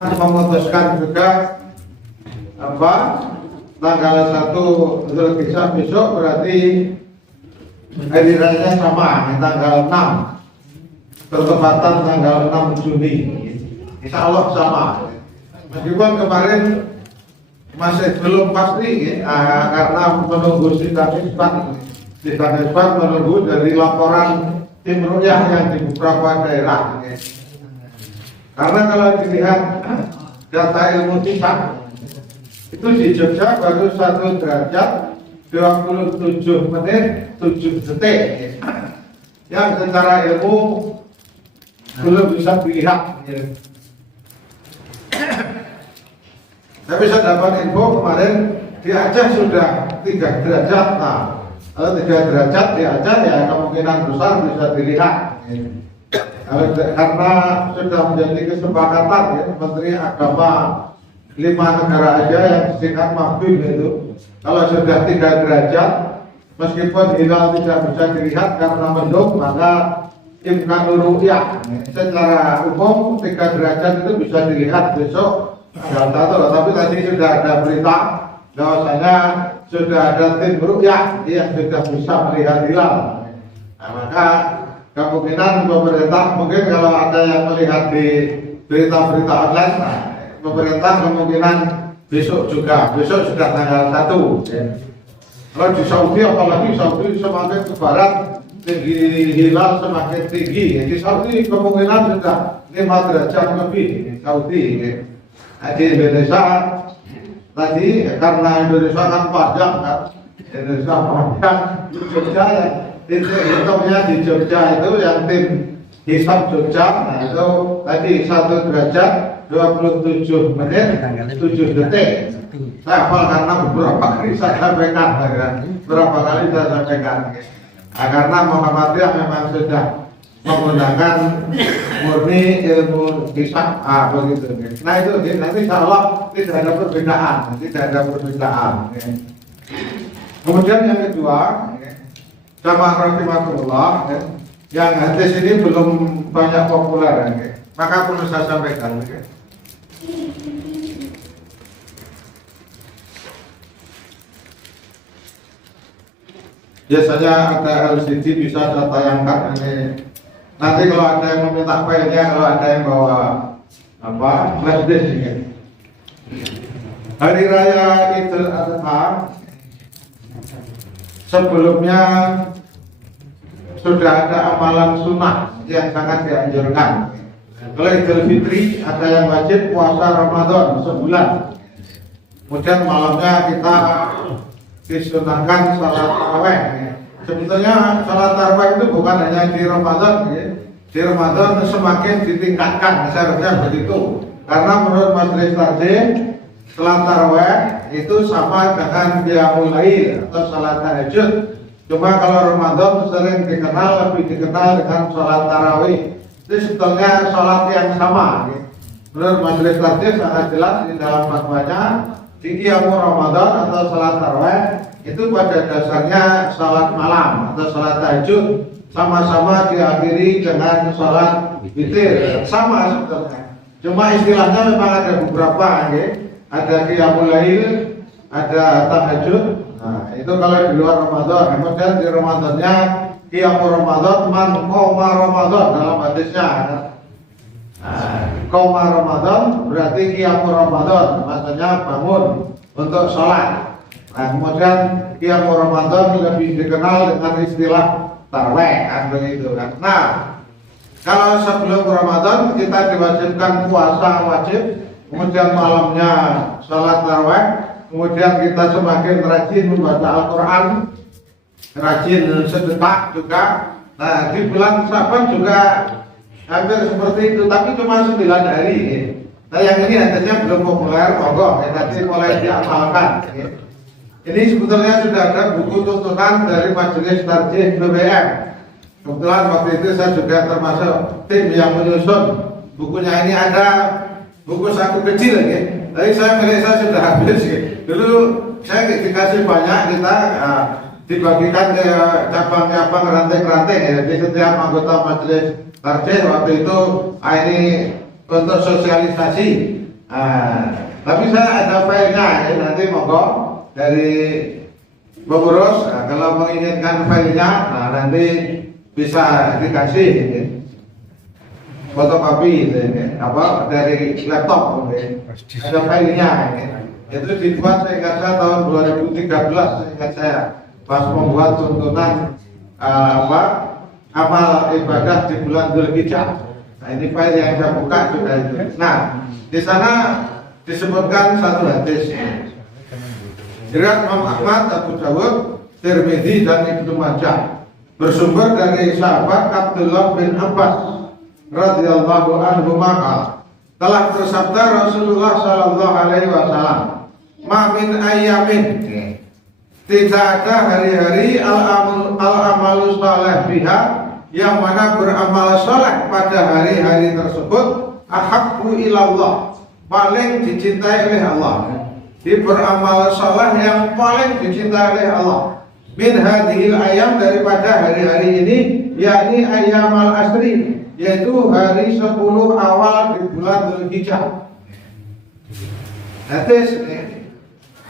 memutuskan juga tanggal 1 Zulhijjah besok berarti hari raya sama tanggal 6 bertepatan tanggal 6 Juni. Insya Allah sama. Meskipun kemarin masih belum pasti karena menunggu sidang isbat menunggu dari laporan tim rukyah yang di beberapa daerah. Karena kalau dilihat data ilmu hisab itu di Jogja baru 1 derajat 27 menit 7 detik yang secara ilmu belum bisa dilihat. Tapi saya dapat info kemarin di Aceh sudah 3 derajat. Nah, kalau 3 derajat di Aceh ya kemungkinan besar bisa dilihat. Karena sudah menjadi kesepakatan ya Menteri Agama 5 negara aja yang disingkat MABIM itu kalau sudah 3 derajat meskipun hilal tidak bisa dilihat karena mendung maka imkanul ru'yah secara umum 3 derajat itu bisa dilihat besok tanggal 1. Tapi tadi sudah ada berita bahwasanya sudah ada tim ru'yah yang sudah bisa melihat hilal. Nah, maka kemungkinan pemerintah mungkin kalau ada yang melihat di berita-berita online, pemerintah kemungkinan besok juga, besok sudah tanggal 1 ya. Kalau di Saudi apalagi Saudi semakin ke barat tinggi hilal semakin tinggi. Di Saudi kemungkinan sudah 5 derajat lebih di Saudi ya. Nah, di Indonesia tadi karena Indonesia kan panjang kan, Indonesia panjang di Jogja ya. Hitungnya di Jogja itu yang tim hisab Jogja, nah itu tadi 1 derajat 27 menit 7 detik. Saya hafal karena beberapa kali saya sampaikan, Nah, karena Muhammadiyah memang sudah menggunakan murni ilmu hisab, begitu. Nah itu nanti insya Allah tidak ada perbedaan. Kemudian yang kedua. Jamaah rahimakumullah yang hadis ini belum banyak populer maka perlu saya sampaikan biasanya ada LCD bisa saya tayangkan ini nanti kalau ada yang meminta filenya, kalau ada yang bawa flash disk ini. Hari Raya Idul Adha sebelumnya sudah ada amalan sunnah yang sangat dianjurkan. Kalau Idul Fitri ada yang wajib puasa Ramadan sebulan. Kemudian malamnya kita disunahkan salat tarawih. Sebetulnya salat tarawih itu bukan hanya di Ramadan, di Ramadan semakin ditingkatkan seharusnya begitu. Karena menurut Majelis Taklim salat tarawih itu sama dengan qiyamul lail atau salat tahajud. Cuma kalau Ramadan sering lebih dikenal dengan salat tarawih. Itu sebetulnya salat yang sama. Menurut Majelis Taklim sangat jelas di dalam fatwanya di qiyamul Ramadan atau salat tarawih itu pada dasarnya salat malam atau salat tahajud sama-sama diakhiri dengan salat witir. Sama sebetulnya. Cuma istilahnya memang ada beberapa ada qiyamul lail, ada tahajud. Nah, itu kalau di luar Ramadan. Kemudian di Ramadannya qiyamul Ramadan man qoma Ramadan dalam hadisnya. Qoma Ramadan berarti qiyamul Ramadan, maksudnya bangun untuk sholat. Nah, kemudian qiyamul Ramadan lebih dikenal dengan istilah tarawih kan begitu kan. Nah, kalau sebelum Ramadan kita diwajibkan puasa wajib, kemudian malamnya sholat tarawih, kemudian kita semakin rajin membaca Al-Quran, rajin sedekah juga. Nah di bulan Syaban juga hampir seperti itu, tapi cuma 9 hari. Nah yang ini hadisnya belum populer, monggo nanti mulai diamalkan. Ini sebetulnya sudah ada buku tuntunan dari Majelis Tarjih BBM. Kebetulan waktu itu saya juga termasuk tim yang menyusun bukunya. Ini ada buku saku kecil tapi saya sudah habis dulu saya dikasih banyak, kita dibagikan ke cabang-cabang ranting-ranting di setiap anggota Majelis Tarjih. Waktu itu ini untuk sosialisasi. Tapi saya ada filenya ya, nanti monggo dari pengurus. Kalau menginginkan filenya, nanti bisa dikasih ya, fotokopi apa dari laptop ya. Ada filenya ya. Itu dibuat saya ingat saya tahun 2013 saya ingat saya pas membuat tuntunan amal ibadah di bulan Dzulhijjah. Nah ini file yang saya buka juga itu. Nah di sana disebutkan satu hadis riwayat Imam Ahmad, Abu Dawud, Tirmidzi dan Ibnu Majah bersumber dari sahabat Abdullah bin Abbas radhiyallahu anhu maka telah bersabda Rasulullah sallallahu alaihi wasallam, "Ma min ayyamin," tidak ada hari-hari al-amalu saleh biha yang mana beramal saleh pada hari-hari tersebut ahabbu ilallah, paling dicintai oleh Allah. Di beramal saleh yang paling dicintai oleh Allah. Min hadhil ayam, daripada hari-hari ini, yakni ayyamal asri, yaitu hari 10 awal di bulan Dzulhijjah. Hadis ini.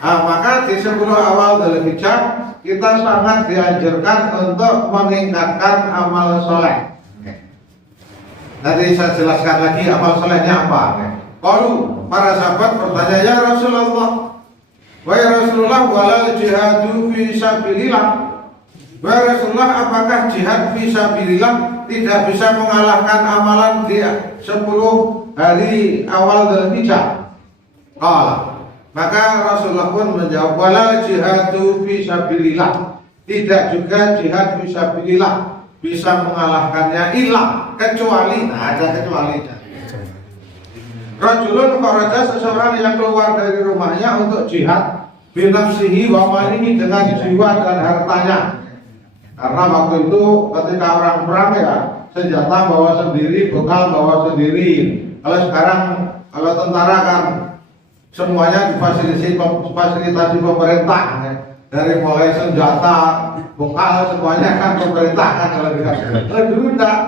Maka di 10 awal Dzulhijjah kita sangat dianjurkan untuk meningkatkan amal soleh. Nanti saya jelaskan lagi amal solehnya apa. Kalau para sahabat bertanya, ya Rasulullah, wahai Rasulullah, walal jihadu fi sabilillah. Wahai Rasulullah, apakah jihad fi sabilillah tidak bisa mengalahkan amalan di 10 hari awal Dzulhijjah? Maka Rasulullah pun menjawab, wala jihadu fi sabilillah, tidak juga jihad fi sabilillah bisa mengalahkannya ilah, kecuali, ada kecualinya. Rajulun kharaja, seseorang yang keluar dari rumahnya untuk jihad binafsihi wa malihi, dengan jiwa dan hartanya. Karena waktu itu ketika orang perang ya, senjata bawa sendiri, bekal bawa sendiri. Kalau sekarang, kalau tentara kan semuanya difasilitasi pemerintah ya. Dari mulai senjata, bekal, semuanya kan pemerintah kan. Kalau dulu enggak,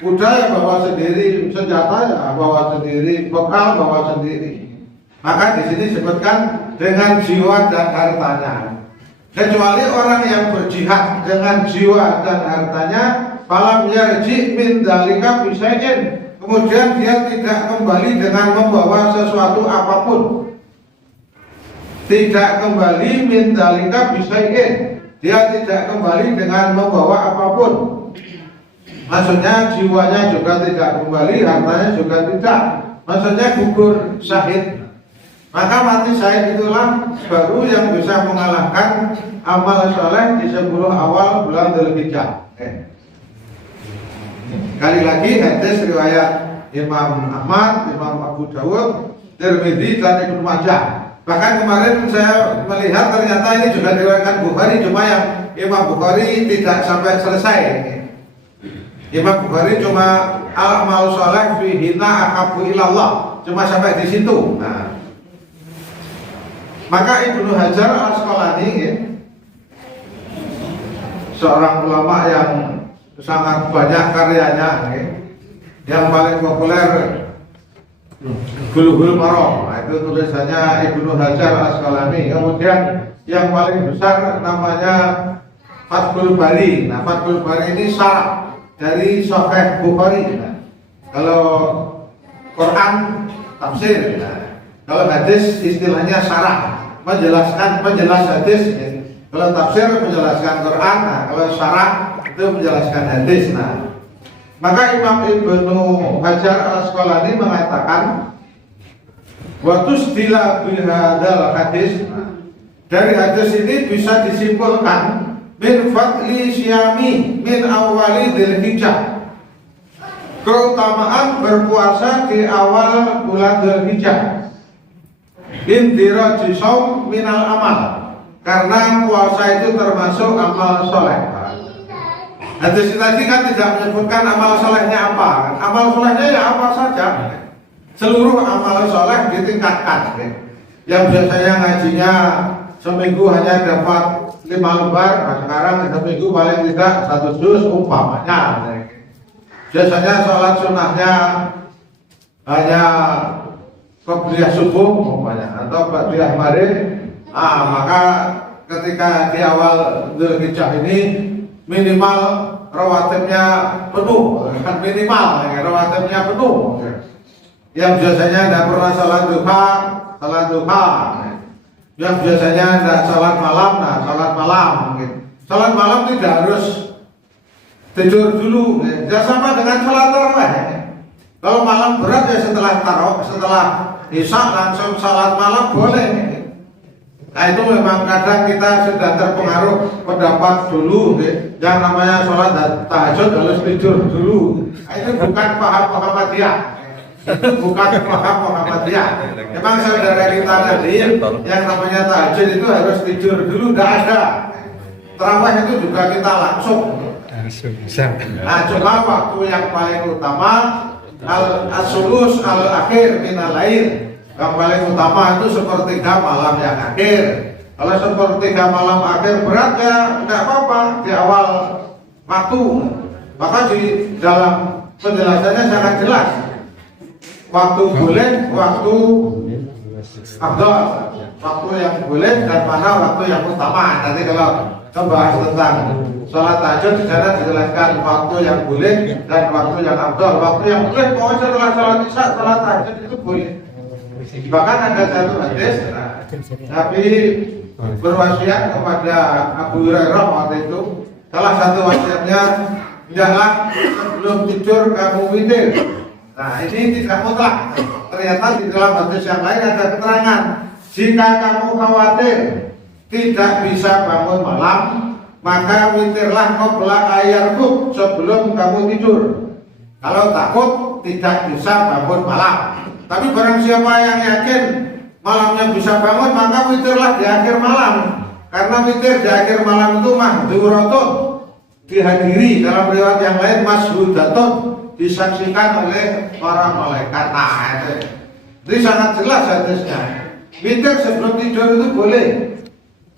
kuda bawa sendiri, senjata ya bawa sendiri, bekal bawa sendiri. Maka di sini disebutkan dengan jiwa dan hartanya. Kecuali orang yang berjihad dengan jiwa dan hartanya, falam yarji min dalika bisain, kemudian dia tidak kembali dengan membawa sesuatu apapun. Tidak kembali min dalika bisain, dia tidak kembali dengan membawa apapun. Maksudnya jiwanya juga tidak kembali, hartanya juga tidak. Maksudnya gugur syahid. Maka mati syahid itulah baru yang bisa mengalahkan amal soleh di 10 awal bulan Dzulhijjah. Kali lagi hadis riwayat Imam Ahmad, Imam Abu Dawud, Tirmidzi dan Ibnu Majah. Bahkan kemarin saya melihat ternyata ini juga diriwayatkan Bukhari, cuma yang Imam Bukhari tidak sampai selesai. Imam Bukhari cuma al-amal soleh fi hina ahabbu ilallah, cuma sampai di situ. Nah, maka Ibnu Hajar Al-Asqalani ya, seorang ulama yang sangat banyak karyanya ya, yang paling populer Bulughul Maram, itu tulisannya Ibnu Hajar Al-Asqalani. Kemudian yang paling besar namanya Fathul Bari. Nah, Fathul Bari ini syarah dari Sahih Bukhari. Nah, kalau Quran tafsir, nah, kalau hadis istilahnya syarah, penjelas hadis. Kalau tafsir menjelaskan Quran, nah, kalau syarah itu menjelaskan hadis. Nah, maka Imam Ibnu Hajar Al-Asqalani mengatakan, wa tusdila bihadal hadis, dari hadis ini bisa disimpulkan min fadli syami min awali Dzulhijjah, keutamaan berpuasa di awal bulan Dzulhijjah, indiraj shaum minal amal, karena puasa itu termasuk amal soleh. Hadis tadi kan tidak menyebutkan amal solehnya apa. Amal solehnya ya apa saja. Seluruh amal soleh ditingkatkan. Yang biasanya ngajinya seminggu hanya dapat 5 lembar, nah sekarang seminggu paling tidak 1 juz umpamanya. Biasanya sholat sunnahnya hanya qobliyah subuh umpamanya atau ba'diyah maghrib, maka ketika di awal Dzulhijjah ini minimal rawatibnya penuh, kan minimal rawatibnya penuh. Yang biasanya tidak pernah salat duha. Yang biasanya tidak salat malam, salat malam. Salat malam tidak harus tidur dulu, ya sama dengan salat tarawih. Kalau malam berat ya setelah isya langsung salat malam boleh. Nah itu memang kadang kita sudah terpengaruh pendapat dulu, yang namanya sholat tahajud harus tidur dulu. Nah, itu bukan paham Muhammadiyah. Itu bukan paham Muhammadiyah. Memang saudara kita tadi yang namanya tahajud itu harus tidur dulu, tidak ada. Tarawih itu juga kita langsung. Nah cuma waktu yang paling utama al-sulus al-akhir minal lail. Yang paling utama itu sepertiga malam yang akhir. Kalau sepertiga malam akhir berat ya tidak apa-apa di awal waktu. Maka di dalam penjelasannya sangat jelas. Waktu boleh, waktu afdal, waktu yang boleh dan mana waktu yang utama. Nanti kalau membahas tentang sholat tahajud di sana dijelaskan waktu yang boleh dan waktu yang afdal. Waktu yang boleh pokoknya setelah sholat isya, sholat tahajud itu boleh. Bahkan ada satu hadis Nabi berwasiat kepada Abu Hurairah waktu itu, salah satu wasiatnya, jangan sebelum tidur kamu witir. Nah ini tidak mutlak. Ternyata di dalam hadis yang lain ada keterangan, jika kamu khawatir tidak bisa bangun malam, maka witirlah qabla ayyarqub, sebelum kamu tidur. Kalau takut tidak bisa bangun malam. Tapi barang siapa yang yakin malamnya bisa bangun, maka witirlah di akhir malam. Karena witir di akhir malam itu mahdhuratun, dihadiri, dalam riwayat yang lain masyhudatun, disaksikan oleh para malaikat. Nah, itu sangat jelas hadisnya. Witir sebelum tidur itu boleh.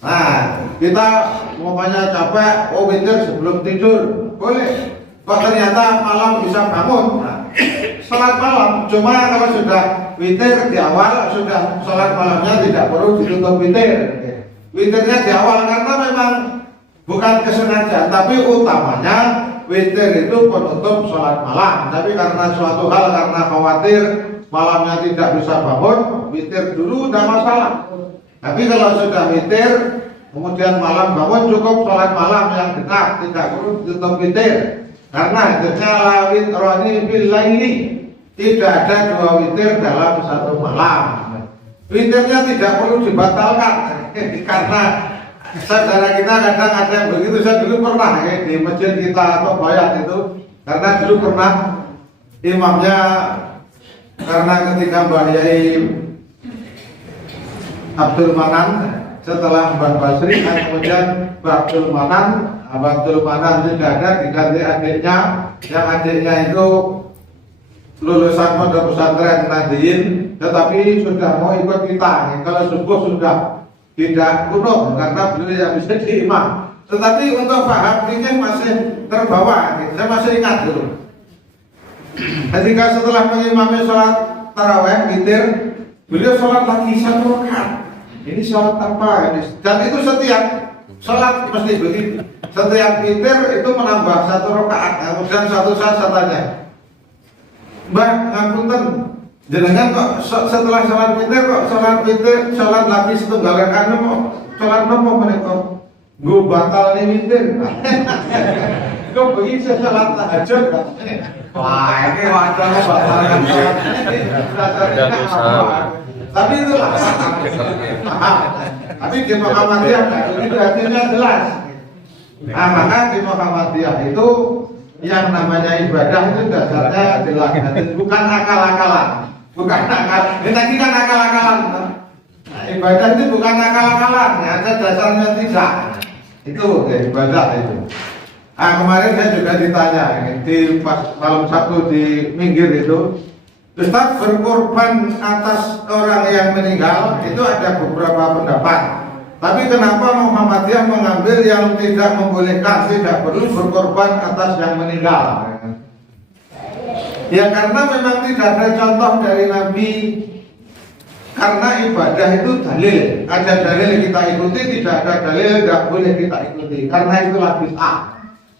Nah, kita umpamanya capek, witir sebelum tidur boleh. Kok ternyata malam bisa bangun, sholat malam. Cuma kalau sudah witir di awal, sudah sholat malamnya tidak perlu ditutup witir. Witirnya di awal karena memang bukan kesengajaan, tapi utamanya witir itu penutup sholat malam. Tapi karena suatu hal, karena khawatir malamnya tidak bisa bangun, witir dulu tidak masalah. Tapi kalau sudah witir, kemudian malam bangun, cukup sholat malam yang genap, tidak perlu ditutup witir. Karena hadisnya la witrani bil laili, tidak ada dua witir dalam satu malam. Witirnya tidak perlu dibatalkan karena saudara kita kadang ada yang begitu. Saya dulu pernah di masjid kita atau bayat itu, karena dulu pernah imamnya, karena ketika Mbah Yai Abdul Manan setelah Mbah Basri, kemudian Mbah Abdul Manan tidak ada, diganti adiknya, yang adiknya itu lulusan pondok pesantren Nadiyin, tetapi sudah mau ikut kita. Kalau subuh sudah tidak kunut karena beliau yang bisa diimam. Tetapi untuk paham fikih masih terbawa. Saya masih ingat dulu. Ketika setelah mengimami sholat tarawih witir, beliau sholat lagi satu rakaat. Ini sholat apa ini? Dan itu setiap sholat mesti begitu. Setiap witir itu menambah satu rakaat. Kemudian satu saat saya tanya, Mbak, ngapunten, jenengan kok setelah sholat witir sholat lagi setunggal rakaat, kok sholat nopo menika? Gue batal nih witir. Gue begitu sholat tahajud. Wah, ini wadah batalkan sholat. Tapi itulah. Tapi di Muhammadiyah itu artinya jelas. Nah, maka di Muhammadiyah itu yang namanya ibadah itu dasarnya jelas, bukan akal-akalan. Bukan akal. Ini tadi kan akal-akalan. Nah, ibadah itu bukan akal-akalan, ya, ada dasarnya tidak. Itu ibadah itu. Nah, kemarin saya juga ditanya di pas malam Sabtu di Minggir itu, Ustaz, berkorban atas orang yang meninggal itu ada beberapa pendapat. Tapi kenapa Muhammadiyah mengambil yang tidak membolehkan, tidak perlu berkorban atas yang meninggal? Ya karena memang tidak ada contoh dari Nabi. Karena ibadah itu dalil, ada dalil kita ikuti, tidak ada dalil tidak boleh kita ikuti. Karena itulah bid'ah.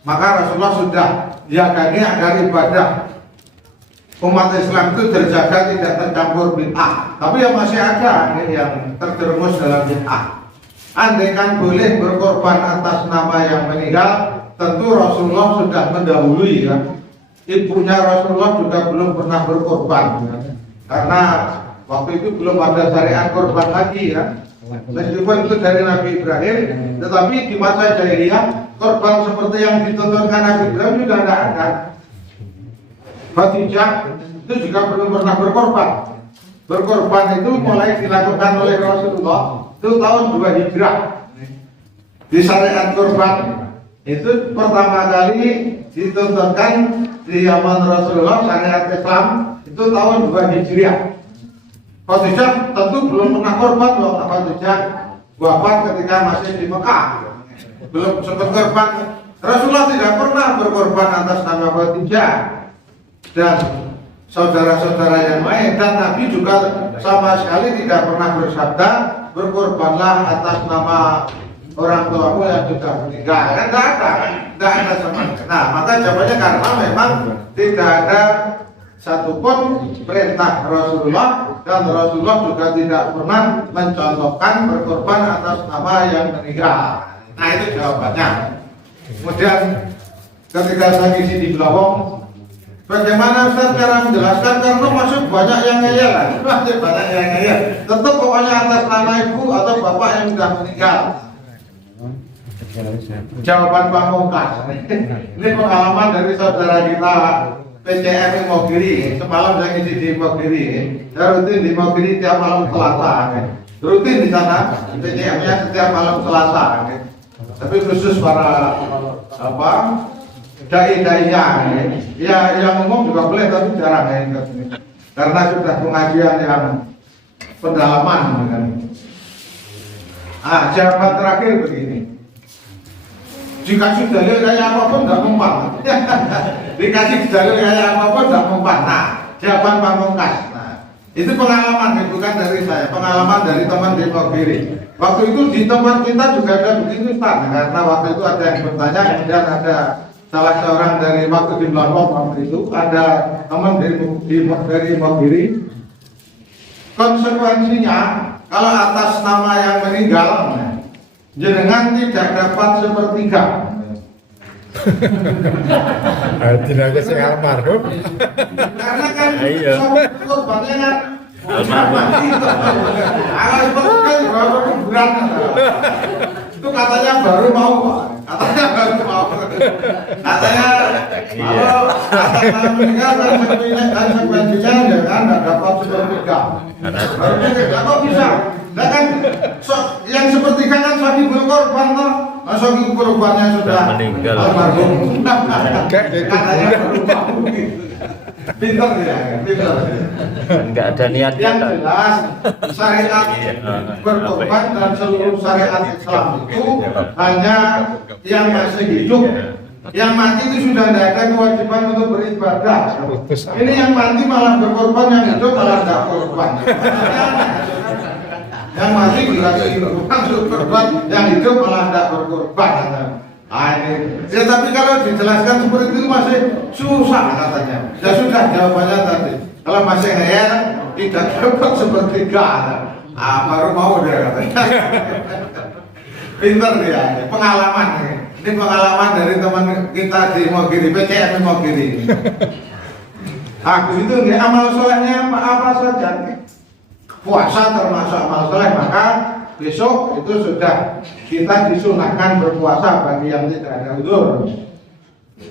Maka Rasulullah sudah jaganya agar ibadah umat Islam itu terjaga tidak tercampur bid'ah. Tapi yang masih ada yang terjerumus dalam bid'ah. Andai kan boleh berkorban atas nama yang meninggal, tentu Rasulullah sudah mendahului kan. Ibunya Rasulullah juga belum pernah berkorban karena waktu itu belum ada syariat korban lagi ya. Meskipun itu dari Nabi Ibrahim, tetapi di masa jahiliyah korban seperti yang ditontonkan Nabi Ibrahim sudah tidak ada. Khadijah itu juga belum pernah berkorban. Berkorban itu mulai dilakukan oleh Rasulullah itu tahun 2 Hijrah. Di syariat korban itu pertama kali ditontonkan di zaman Rasulullah syariat Islam itu tahun 2 Hijriah. Khadijah tentu belum pernah korban loh. Khadijah wafat ketika masih di Mekah, belum sempat korban. Rasulullah tidak pernah berkorban atas nama Khadijah dan saudara-saudara yang lain, dan Nabi juga sama sekali tidak pernah bersabda berkorbanlah atas nama orang tuamu yang sudah meninggal. Kan tidak ada sama. Nah, maka jawabannya karena memang tidak ada satupun perintah Rasulullah, dan Rasulullah juga tidak pernah mencontohkan berkorban atas nama yang meninggal. Nah, itu jawabannya. Kemudian ketika saya ngisi di Blawong, bagaimana Ustaz cara menjelaskan, karena masih banyak yang ngeyel, masih banyak yang ngeyel. Tetap pokoknya atas nama ibu atau bapak yang sudah meninggal. Jawaban pamungkas. Ini pengalaman dari saudara kita PCM Imogiri. Semalam saya ngisi di Imogiri. Saya rutin di Imogiri tiap malam Selasa. Rutin di sana PCM-nya setiap malam Selasa. Tapi khusus para dai-dainya, ya yang umum juga boleh tapi jarang ya, karena sudah pengajian yang pendalaman kan. Jawaban terakhir begini, dikasih dalil kayak apapun nggak mempan. Dikasih dalil kayak apapun nggak mempan. Nah, jawaban pamungkas. Nah, itu pengalaman, bukan dari saya, pengalaman dari teman di Mogiri. Waktu itu di tempat kita juga ada begitu Ustaz, karena waktu itu ada yang bertanya, kemudian ada salah seorang dari waktu di Lombok waktu itu ada teman dari Mogiri. Konsekuensinya kalau atas nama yang meninggal jenengan tidak dapat sepertiga. Tidak ada sing almarhum. Karena kan korbannya kan almarhum. Kalau sepertiga baru kuburan. Itu katanya baru mau Pak. Katanya kalau atas meninggal konsekuensinya jangan tidak dapat sepertiga. Kok bisa? Nah kan yang sepertiga kan sahibul korban toh. Sahibul korbannya sudah meninggal almarhum. Katanya baru mau. Pintar ya, pintar. Enggak ada niat yang jelas syariat berkorban dan seluruh syariat Islam itu hanya yang masih hidup. Yang mati itu sudah tidak ada kewajiban untuk beribadah. Ini yang mati malah berkorban, yang hidup malah tidak berkorban. Yang mati berarti untuk berkorban, yang hidup malah tidak berkorban. Ini. Ya tapi kalau dijelaskan seperti itu masih susah katanya. Ya sudah jawabannya tadi. Kalau masih ngeyel tidak dapat sepertiga. Baru mau dia katanya. Pinter dia. Pengalaman. Ini pengalaman dari teman kita di Mogiri, PCM Mogiri. Aku itu amal solehnya apa saja. Puasa termasuk amal soleh, maka besok itu sudah kita disunahkan berpuasa bagi yang tidak ada uzur.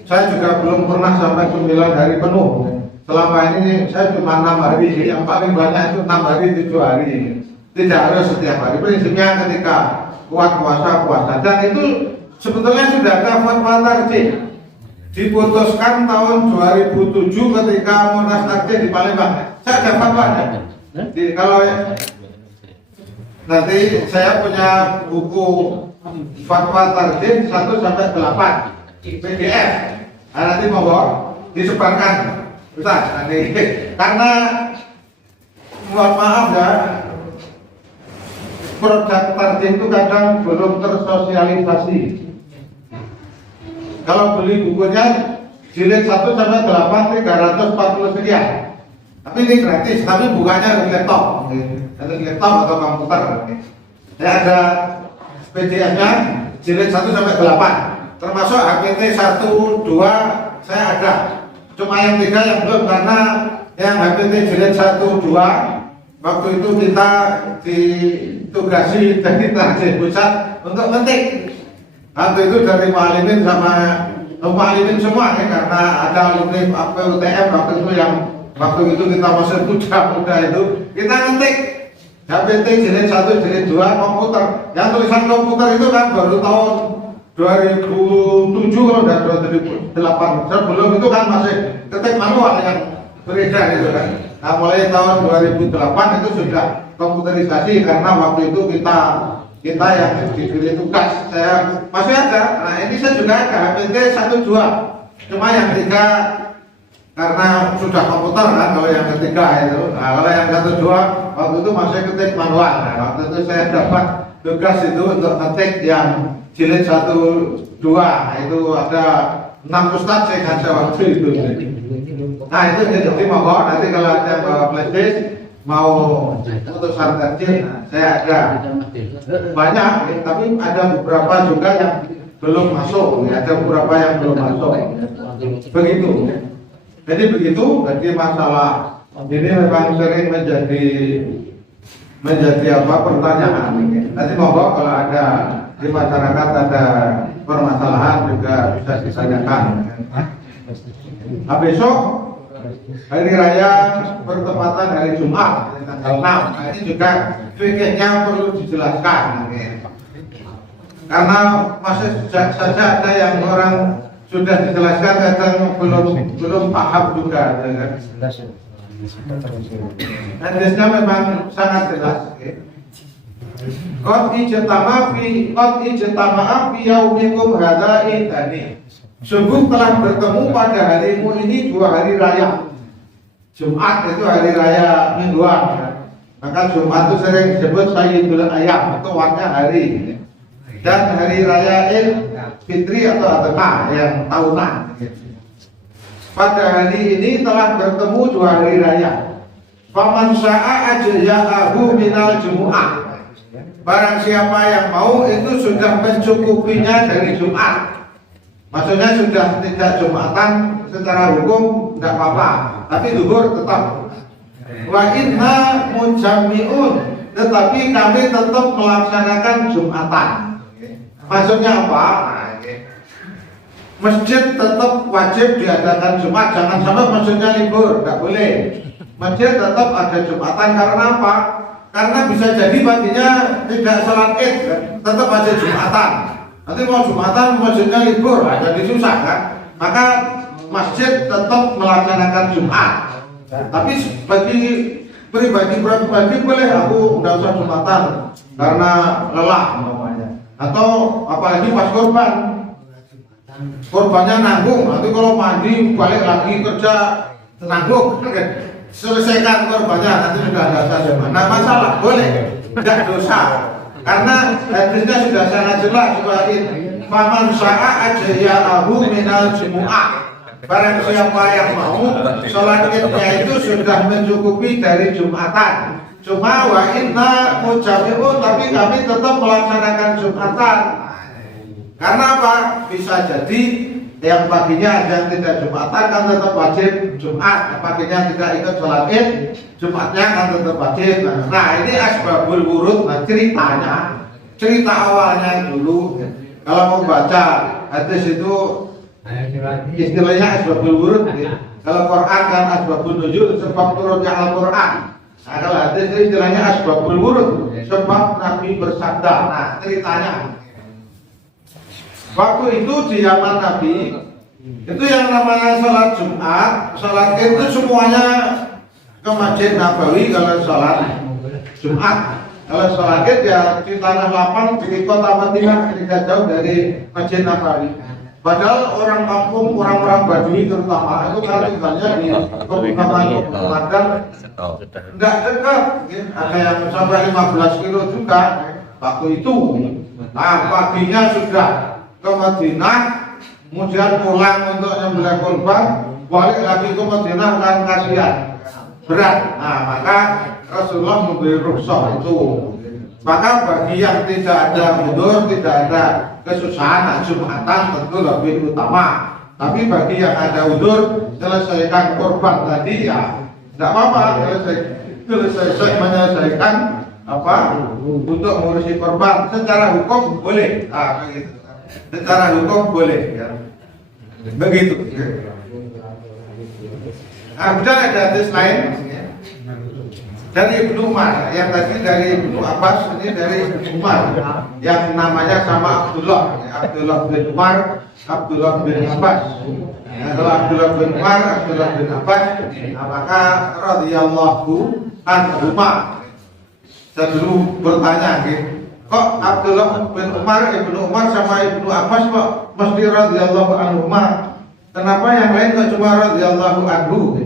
Saya juga belum pernah sampai 9 hari penuh. Selama ini saya cuma 6 hari, yang paling banyak itu 6 hari 7 hari. Tidak harus setiap hari. Prinsipnya ketika kuat puasa. Dan itu sebetulnya sudah ada fatwa tarjih. Diputuskan tahun 2007 ketika Munas Tarjih di Palembang. Saya ada fatwanya. Kalau nanti saya punya buku fatwa tarjih 1 sampai 8 PDF. Nanti mau disebarkan Ustaz, ini karena mohon maaf ya, produk tarjih itu kadang belum tersosialisasi. Kalau beli bukunya jilid 1 sampai 8 340 sekian. Tapi ini gratis, tapi bukannya dari laptop, dari laptop atau komputer. Saya ada PDF-nya jilid 1 sampai 8, termasuk HPT 1, 2 saya ada. Cuma yang 3 yang belum, karena yang HPT jilid 1, 2 waktu itu kita ditugasi dari tarjih pusat untuk ngetik. Waktu itu dari muallimin sama muallimin semua ya, karena ada alumni PUTM waktu itu yang waktu itu kita masih muda itu kita ngetik HPT jilid 1, jilid 2 komputer. Yang tulisan komputer itu kan baru tahun 2007 kalau udah 2008. Sebelum itu kan masih ketik manual yang beredar itu kan. Nah mulai tahun 2008 itu sudah komputerisasi, karena waktu itu kita yang diberi tugas. Saya masih ada. Nah ini saya juga ada HPT 1, 2. Cuma yang 3 karena sudah komputer kan, kalau yang ketiga itu. Nah kalau yang 1, 2 waktu itu masih ketik manual. Nah, waktu itu saya dapat tugas itu untuk ketik yang jilid 1, 2. Nah, itu ada 6 ustadz saya kasih waktu itu. Nah itu jadi mohon nanti kalau ada flashdisk mau putusan tarjih, saya ada banyak, tapi ada beberapa juga yang belum masuk. Ada beberapa yang belum masuk. Begitu. Jadi masalah ini memang sering menjadi apa pertanyaan. Nanti mohon kalau ada di masyarakat ada permasalahan juga bisa ditanyakan. Nah, besok hari raya bertepatan hari Jumat tanggal 6. Nah, ini juga fikihnya perlu dijelaskan. Karena masih saja ada yang orang sudah dijelaskan kadang belum paham juga. Hadisnya memang sangat jelas. Qad ijtama'a fi yaumikum hadza idani. Sungguh telah bertemu pada harimu ini 2 hari raya. Jumat itu hari raya mingguan. Maka Jumat itu sering disebut Sayyidul Ayyam, itu waktunya hari. Dan hari raya Idul Fitri atau Adha yang tahunan. Pada hari ini telah bertemu 2 hari raya. Faman sya'a ajza'ahu minal jumu'ah. Barang siapa yang mau itu sudah mencukupinya dari Jumat. Maksudnya sudah tidak Jumatan secara hukum tidak apa-apa, tapi zuhur tetap. Wa inna mujammi'un, tetapi kami tetap melaksanakan Jumatan. Maksudnya apa? Masjid tetap wajib diadakan Jumat, jangan sampai masjidnya libur, tidak boleh. Masjid tetap ada Jumatan, karena apa? Karena bisa jadi paginya tidak sholat Id, tetap ada Jumatan. Nanti mau Jumatan masjidnya libur, jadi susah kan? Maka masjid tetap melaksanakan Jumat. Tapi bagi pribadi boleh aku tidak usah Jumatan karena lelah namanya. Atau apalagi pas korbannya nanggung. Nanti kalau mandi balik lagi kerja nanggung. Selesaikan korbannya, nanti sudah ada Jumat. Nah masalah boleh, tidak dosa. Karena hadisnya sudah sangat jelas bahwa faman sya'a ajza'ahu minal jumu'ah. Barang siapa yang mau sholat Idnya itu sudah mencukupi dari Jumatan. Cuma wa inna mujammi'un, tapi kami tetap melaksanakan Jumatan. Karena apa? Bisa jadi yang paginya ada yang tidak Jumatan kan tetap wajib Jumat, yang paginya tidak ikut sholat Id, Jumatnya kan tetap wajib. Nah ini asbabul wurud. Nah cerita awalnya dulu, kalau mau baca hadis itu istilahnya asbabul wurud. Kalau Quran kan asbabun nuzul, sebab turunnya Al-Quran. Nah kalau hadis itu istilahnya asbabul wurud, sebab Nabi bersabda. Nah ceritanya waktu itu di zaman Nabi itu yang namanya sholat Jumat, sholat itu semuanya ke Masjid Nabawi. Kalau sholat Jumat, kalau sholat ya di tanah lapang di kota Madinah, tidak jauh dari Masjid Nabawi. Padahal orang kampung, orang-orang Baduy terutama itu kalau tinggalnya di pegunungan dan tidak dekat, ya. Ada yang sampai 15 kilo juga waktu itu. Nah paginya sudah ke Madinah, kemudian pulang untuk menyembelih kurban, balik lagi ke Madinah kan kasihan berat. Nah maka Rasulullah memberi rukhsah itu. Maka bagi yang tidak ada mundur, tidak ada kesusahan Jumatan tentu lebih utama. Tapi bagi yang ada udur, selesaikan korban tadi ya tidak apa-apa, selesai menyelesaikan apa untuk mengurusi korban secara hukum boleh. Nah, begitu. Secara hukum boleh ya. Begitu. Nah, kemudian ada hadis lain dari Ibnu Umar, yang tadi dari Ibnu Abbas, ini dari Ibnu Umar yang namanya sama Abdullah, Abdullah bin Umar, Abdullah bin Abbas. Kalau Abdullah bin Umar, Abdullah bin Abbas, maka radhiyallahu anhuma. Saya dulu bertanya, kok Abdullah bin Umar, Ibnu Umar sama Ibnu Abbas kok mesti radhiyallahu anhuma? Kenapa yang lain kok cuma radhiyallahu anhu?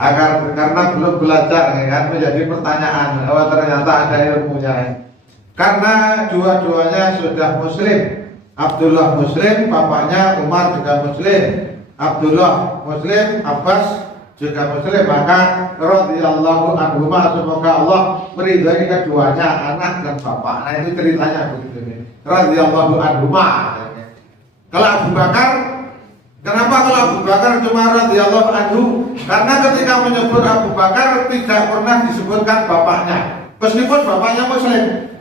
Karena belum belajar kan, menjadi pertanyaan bahwa ternyata ada ilmunya. Karena dua-duanya sudah muslim. Abdullah muslim, bapaknya Umar juga muslim. Abdullah muslim, Abbas juga muslim. Maka radhiyallahu anhuma, semoga Allah meridhai keduanya, anak dan bapak. Nah itu ceritanya begitu. Radhiyallahu anhuma. Kalau Abu Bakar, kenapa kalau Abu Bakar cuma radhiyallahu anhu? Karena ketika menyebut Abu Bakar tidak pernah disebutkan bapaknya, meskipun bapaknya muslim.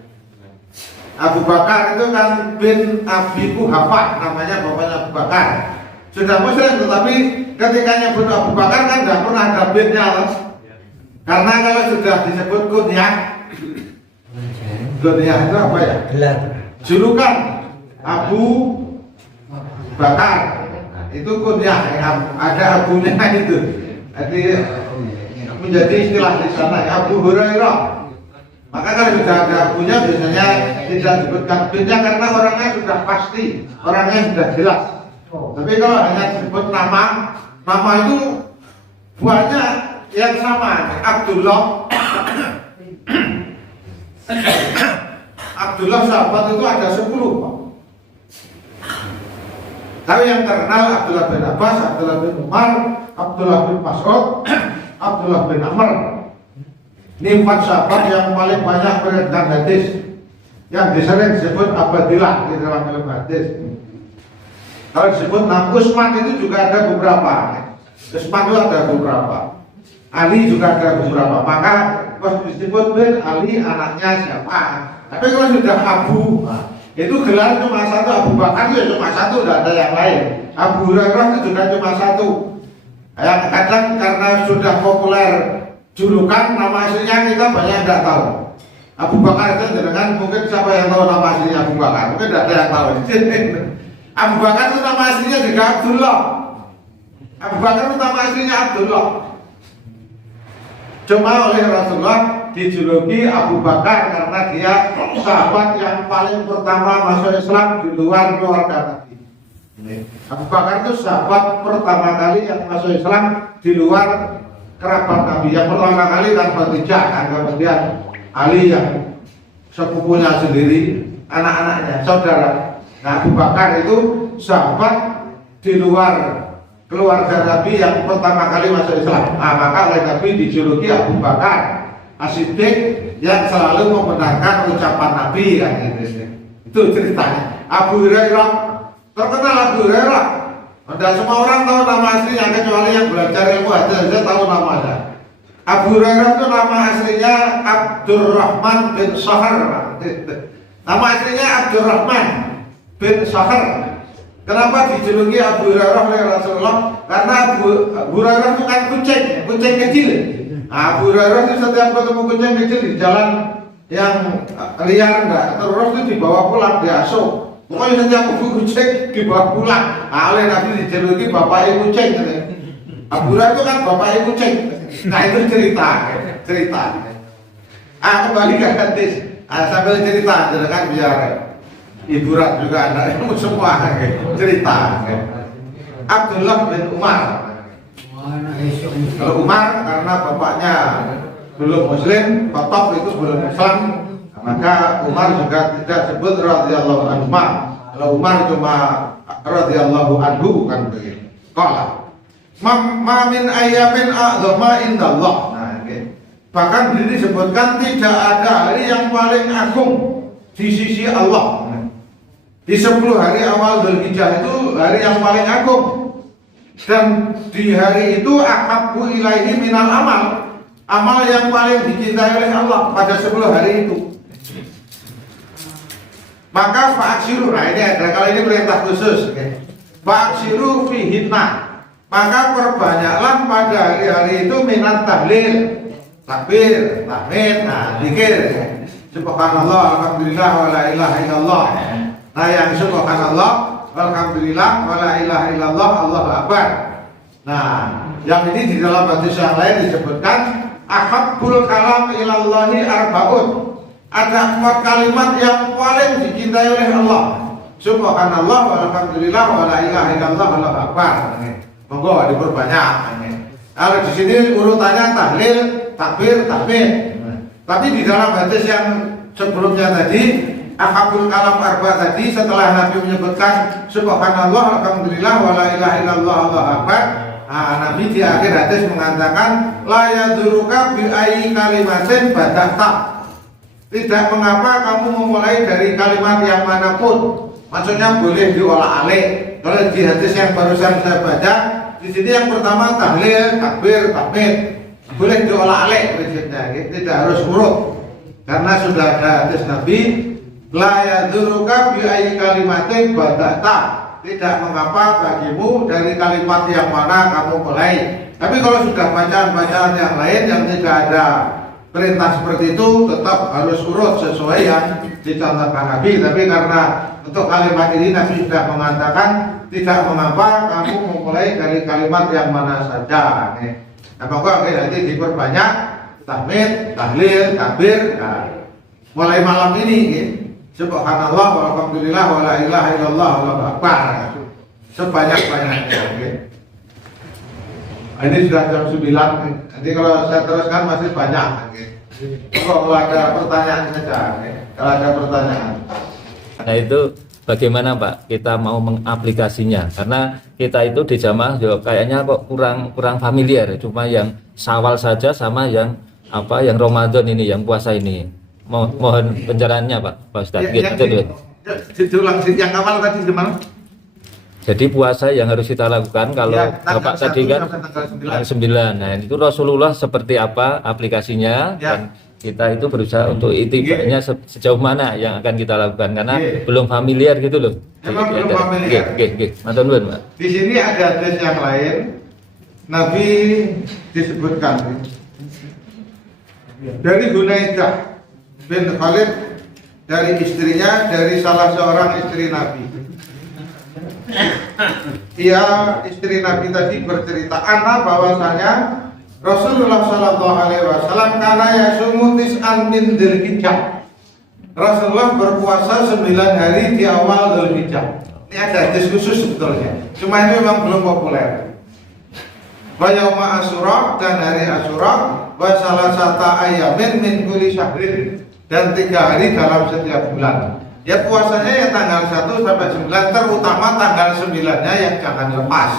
Abu Bakar itu kan bin Abi Quhafah, namanya bapaknya Abu Bakar. Sudah muslim, tetapi ketika nyebut Abu Bakar kan tidak pernah ada binnya loh. Karena kalau sudah disebut kunyah itu apa ya? Gelar. Julukan Abu Bakar. Itu kunyah, ada abunya itu. Jadi menjadi istilah di sana Abu Hurairah. Maka kalau sudah ada abunya biasanya tidak disebutkan binnya karena orangnya sudah pasti, orangnya sudah jelas. Tapi kalau hanya disebut nama itu banyak yang sama. Abdullah sahabat itu ada 10. Tapi yang terkenal Abdullah bin Abbas, Abdullah bin Umar, Abdullah bin Mas'ud, Abdullah bin Amr. Ini 4 sahabat yang paling banyak beredar hadis, yang disering disebut abadilah di dalam ilmu hadis. Kalau disebut Usman itu juga ada beberapa. Usman itu ada beberapa. Ali juga ada beberapa. Maka pas disebut bin Ali anaknya siapa? Tapi kalau sudah Abu, itu gelar cuma satu. Abu Bakar itu cuma satu, tidak ada yang lain. Abu Hurairah itu juga cuma satu. Yang kadang karena sudah populer julukan, nama aslinya kita banyak tidak tahu. Abu Bakar itu dengan mungkin siapa yang tahu nama aslinya Abu Bakar? Mungkin tidak ada yang tahu. Abu Bakar itu nama aslinya juga Abdullah. Abu Bakar itu nama aslinya Abdullah. Cuma oleh Rasulullah dijuluki Abu Bakar karena dia sahabat yang paling pertama masuk Islam di luar keluarga Nabi. Abu Bakar itu sahabat pertama kali yang masuk Islam di luar kerabat Nabi. Yang pertama kali kan Khadijah, kan kemudian Ali yang sepupunya sendiri, anak-anaknya, saudara. Nah Abu Bakar itu sahabat di luar keluarga Nabi yang pertama kali masuk Islam. Nah maka oleh Nabi dijuluki Abu Bakar As-Siddiq yang selalu membenarkan ucapan Nabi kan gitu. Itu ceritanya. Abu Hurairah terkenal. Abu Hurairah, tidak semua orang tahu nama aslinya kecuali yang belajar ilmu hadis tahu namanya. Abu Hurairah itu nama aslinya Abdurrahman bin Sahar. Nama aslinya Abdurrahman bin Sahar. Kenapa dijuluki Abu Hurairah oleh Rasulullah? Karena Abu Hurairah itu kan kucing kecil. Abu Hurairah itu setiap ketemu kucing kecil di jalan yang liar enggak, terus itu dibawa pulang, diasuh. Pokoknya setiap kucing dibawa pulang. Nah, oleh Nabi dijuluki bapaknya kucing. Abu Hurairah itu kan bapaknya kucing. Nah itu cerita. Kembali ke hadis. Sambil cerita, jangan biar. hiburan juga ada semua cerita. Abdullah bin Umar. Kalau Umar karena bapaknya belum Muslim, Khattab itu belum Islam, maka Umar juga tidak sebut radhiyallahu anhu. Kalau Umar cuma radhiyallahu anhu kan begitu. Qala ma min ayamin a'dhama indallah. Nah, okay. Bahkan disebutkan tidak ada hari yang paling agung di sisi Allah. Di 10 hari awal Dzulhijjah itu hari yang paling agung. Dan di hari itu ahabbu ilaihi minal amal. Amal yang paling dicintai oleh Allah pada 10 hari itu. Maka fa'aksiru, nah ini ada kali ini perintah khusus. Fa'aksiru fihinna, maka perbanyaklah pada hari-hari itu minat tahlil, takbir, tahmid, nah zikir. Subhanallah, alhamdulillah, wa la ilaha illallah. Nah yang subhanallah, alhamdulillah, wa la ilaha illallah, Allahu akbar. Nah yang ini di dalam hadis yang lain disebutkan ahabbul kalam ilallahi arba'un. Ada 4 kalimat yang paling dicintai oleh Allah. Subhanallah, walhamdulillah, wa la ilaha illallah, Allahu akbar. Monggo diperbanyak. Kalau di sini urutannya tahlil, takbir, tahmid. Tapi di dalam hadis yang sebelumnya tadi, ahabul kalam arba tadi, setelah Nabi menyebutkan subhanallah, alhamdulillah, wa la ilaha illallah, Allahu akbar. Nah, Nabi di akhir hadis mengatakan la yaduruka bi ayyi kalimatin bada'ta. Tidak mengapa kamu memulai dari kalimat yang manapun. Maksudnya boleh diolah-alik. Kalau di hadis yang barusan saya baca, di sini yang pertama tahlil, takbir, tahmid. Boleh diolah-alik prinsipnya, tidak harus urut. Karena sudah ada hadis Nabi, la yaduruka bi ayyi kalimatin bada'ta. Tidak mengapa bagimu dari kalimat yang mana kamu mulai. Tapi kalau sudah bacaan-bacaan yang lain yang tidak ada perintah seperti itu, tetap harus urut sesuai yang dicontohkan Nabi. Tapi karena untuk kalimat ini Nabi sudah mengatakan tidak mengapa kamu memulai dari kalimat yang mana saja. Nah, maka nanti diperbanyak tahmid, tahlil, takbir. Nah, mulai malam ini subhanallah, walhamdulillah, wa la ilaha illallah, Allahu akbar. Sebanyak-banyaknya. Ini sudah jam 9. Nanti kalau saya teruskan masih banyak. Kalau ada pertanyaan saja. Kalau ada pertanyaan. Nah itu bagaimana Pak kita mau mengaplikasinya? Karena kita itu di jamaah juga kayaknya kok kurang familiar. Cuma yang Syawal saja sama yang yang Ramadan ini, yang puasa ini. Mohon pencerahannya Pak Ustadz. Diulang yang awal tadi gimana? Jadi puasa yang harus kita lakukan kalau ya, Bapak tadi kan tanggal 9. Nah itu Rasulullah seperti apa aplikasinya ya. Dan kita itu berusaha untuk itibanya sejauh mana yang akan kita lakukan karena belum familiar gitu loh. Memang belum familiar. Pak. Di sini ada hadis yang lain Nabi disebutkan dari Hunaidah bin Khalid, dari istrinya, dari salah seorang istri Nabi. Ia istri Nabi tadi bercerita bahwasanya Rasulullah Shallallahu Alaihi Wasallam karena yasumu tis'an min Dzulhijjah. Rasulullah berpuasa 9 hari di awal Dzulhijjah. Ini ada hadis khusus sebetulnya. Cuma ini memang belum populer. Wa yauma Asyura, dan hari Asyura, wa salasata ayamin min kulli syahrin, dan 3 hari dalam setiap bulan. Ya puasanya ya tanggal 1 sampai 9, terutama tanggal 9-nya yang jangan lepas.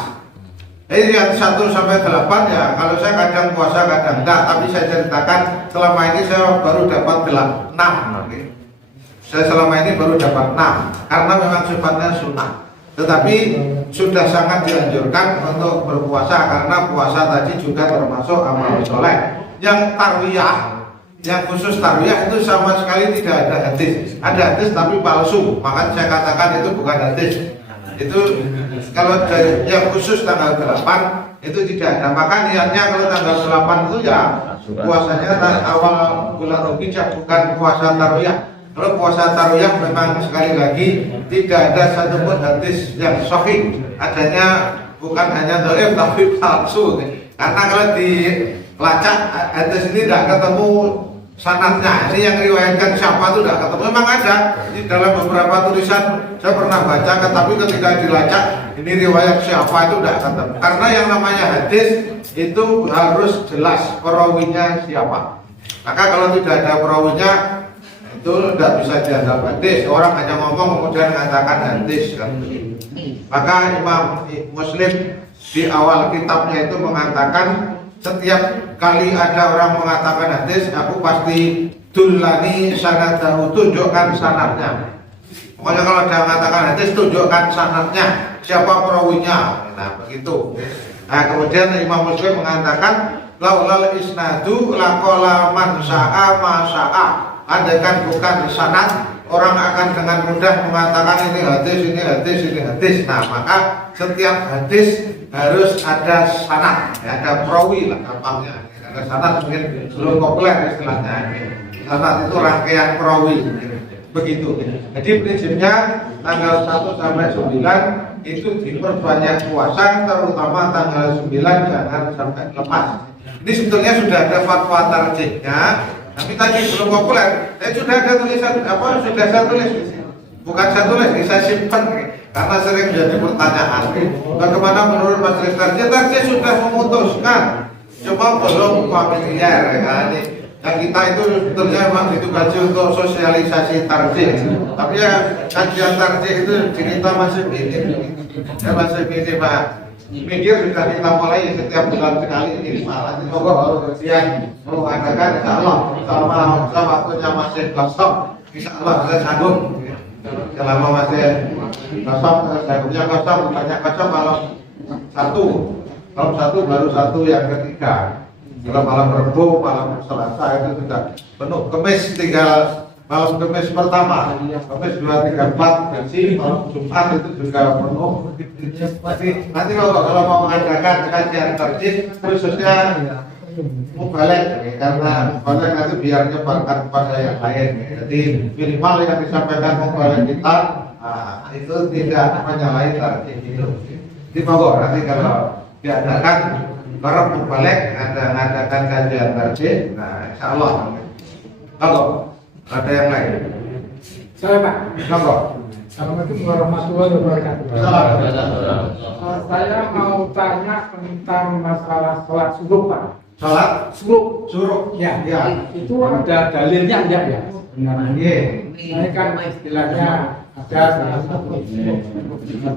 Jadi yang 1 sampai 8 ya, kalau saya kadang puasa kadang enggak, tapi saya ceritakan selama ini saya baru dapat 6. Saya selama ini baru dapat 6 karena memang sifatnya sunnah. Tetapi sudah sangat dianjurkan untuk berpuasa karena puasa tadi juga termasuk amal soleh. Yang tarwiyah, yang khusus tarwiyah itu sama sekali tidak ada hadis. Ada hadis tapi palsu, maka saya katakan itu bukan hadis. Itu kalau yang khusus tanggal 8 itu tidak ada. Maka niatnya kalau tanggal 8 itu ya puasanya awal bulan Dzulhijjah, bukan puasa tarwiyah. Kalau puasa tarwiyah memang sekali lagi tidak ada satupun hadis yang sahih. Adanya bukan hanya dhaif tapi palsu. Karena kalau dilacak hadis ini tidak ketemu sanadnya. Ini yang riwayatkan siapa itu tidak ketemu. Memang ada di dalam beberapa tulisan saya pernah baca, tapi ketika dilacak ini riwayat siapa itu tidak ketemu. Karena yang namanya hadis itu harus jelas perawinya siapa. Maka kalau tidak ada perawinya itu tidak bisa dianggap hadis. Orang hanya ngomong kemudian mengatakan hadis kan. Maka Imam Muslim di awal kitabnya itu mengatakan setiap kali ada orang mengatakan hadis, aku pasti dullani sanadahu, tunjukkan sanadnya. Pokoknya kalau dia mengatakan hadis, tunjukkan sanadnya, siapa perawinya. Nah begitu. Nah kemudian Imam Muslim mengatakan laulal isnadu laqala man sa'a ma sa'a. Andaikan bukan sanad, orang akan dengan mudah mengatakan ini hadis, ini hadis, ini hadis. Nah maka setiap hadis harus ada sanad, ya, ada perawi lah gampangnya. Ada sanad mungkin belum populer istilahnya. Sanad itu rangkaian perawi. Begitu. Jadi prinsipnya tanggal 1 sampai 9 itu diperbanyak puasa, terutama tanggal 9 jangan sampai lepas. Ini sebetulnya sudah ada fatwa tarjihnya, tapi tadi belum populer. Sudah ada tulisan apa? Sudah saya tulis. Bukan saya tulis, saya simpan karena sering jadi pertanyaan. Bagaimana menurut majelis tarjih? Tarjih sudah memutuskan, cuma belum familiar ya. Dan kita itu sebetulnya memang ditugasi untuk sosialisasi tarjih. Tapi ya kajian tarjih itu cerita masih minim. Ya masih minim Pak. Mikir sudah kita mulai setiap bulan sekali ini malah semoga harus siang mengadakan insyaallah selama waktunya masih kosong insyaallah saya sanggup selama masih kosong saya kosong banyak kosong malam satu baru satu yang ketiga. Kalau malam Rabu, malam Selasa itu sudah penuh. Kamis tinggal malam Kamis pertama, Kamis 2, 3, 4 bersih, malam Jumat itu juga penuh. Nanti kalau mau mengadakan kajian tarjih khususnya mubalik karena mubalik nanti biar nyebarkan kepada yang lain. Jadi minimal yang disampaikan mubalik kita itu tidak menyalahi tarjih itu. Jadi monggo nanti kalau diadakan para mubalik ngadakan kajian tarjih, nah insyaallah. Monggo. Ada yang lain? Saya Pak. Monggo. Assalamualaikum warahmatullahi wabarakatuh. Saya mau tanya tentang masalah sholat subuh Pak. Sholat Subuh. ya. Itu ada dalilnya enggak ya? Benar. Saya kan istilahnya ada salah satu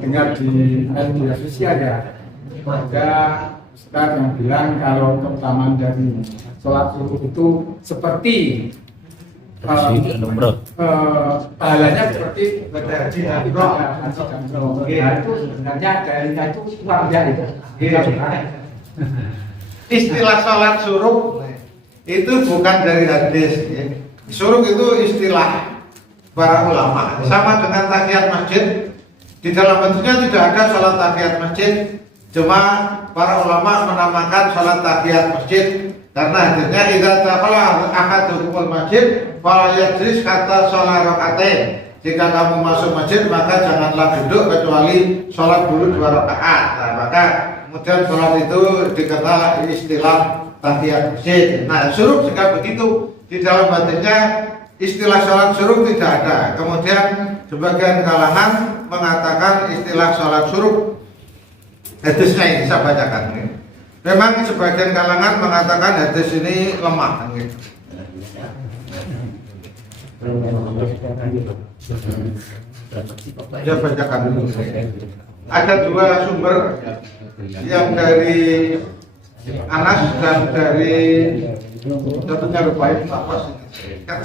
dengar di media sosial ya. Ada Ustaz yang bilang kalau keutamaan dari sholat subuh itu seperti pahalanya seperti haji dan umroh. Itu sebenarnya dalilnya itu kurang ya itu. Istilah sholat syuruk itu bukan dari hadis. Syuruk itu istilah para ulama. Sama dengan tahiyat masjid. Di dalam bentuknya tidak ada sholat tahiyat masjid. Cuma para ulama menamakan sholat tahiyat masjid karena hadisnya idza dakhala ahadukumul masjid fala yajlis kata sholat rakaatain. Jika kamu masuk masjid maka janganlah duduk kecuali sholat dulu 2 rakaat. Nah, maka kemudian sholat itu dikenal istilah tahiyat masjid. Nah, syuruk juga begitu. Di dalam hadisnya istilah sholat syuruk tidak ada. Kemudian sebagian kalangan mengatakan istilah sholat syuruk. Hadisnya ini saya bacakan. Memang sebagian kalangan mengatakan hadis ini lemah. Ya bacakan dulu. Ada 2 sumber yang dari Anas dan dari tentunya Rubaiyah apa sih?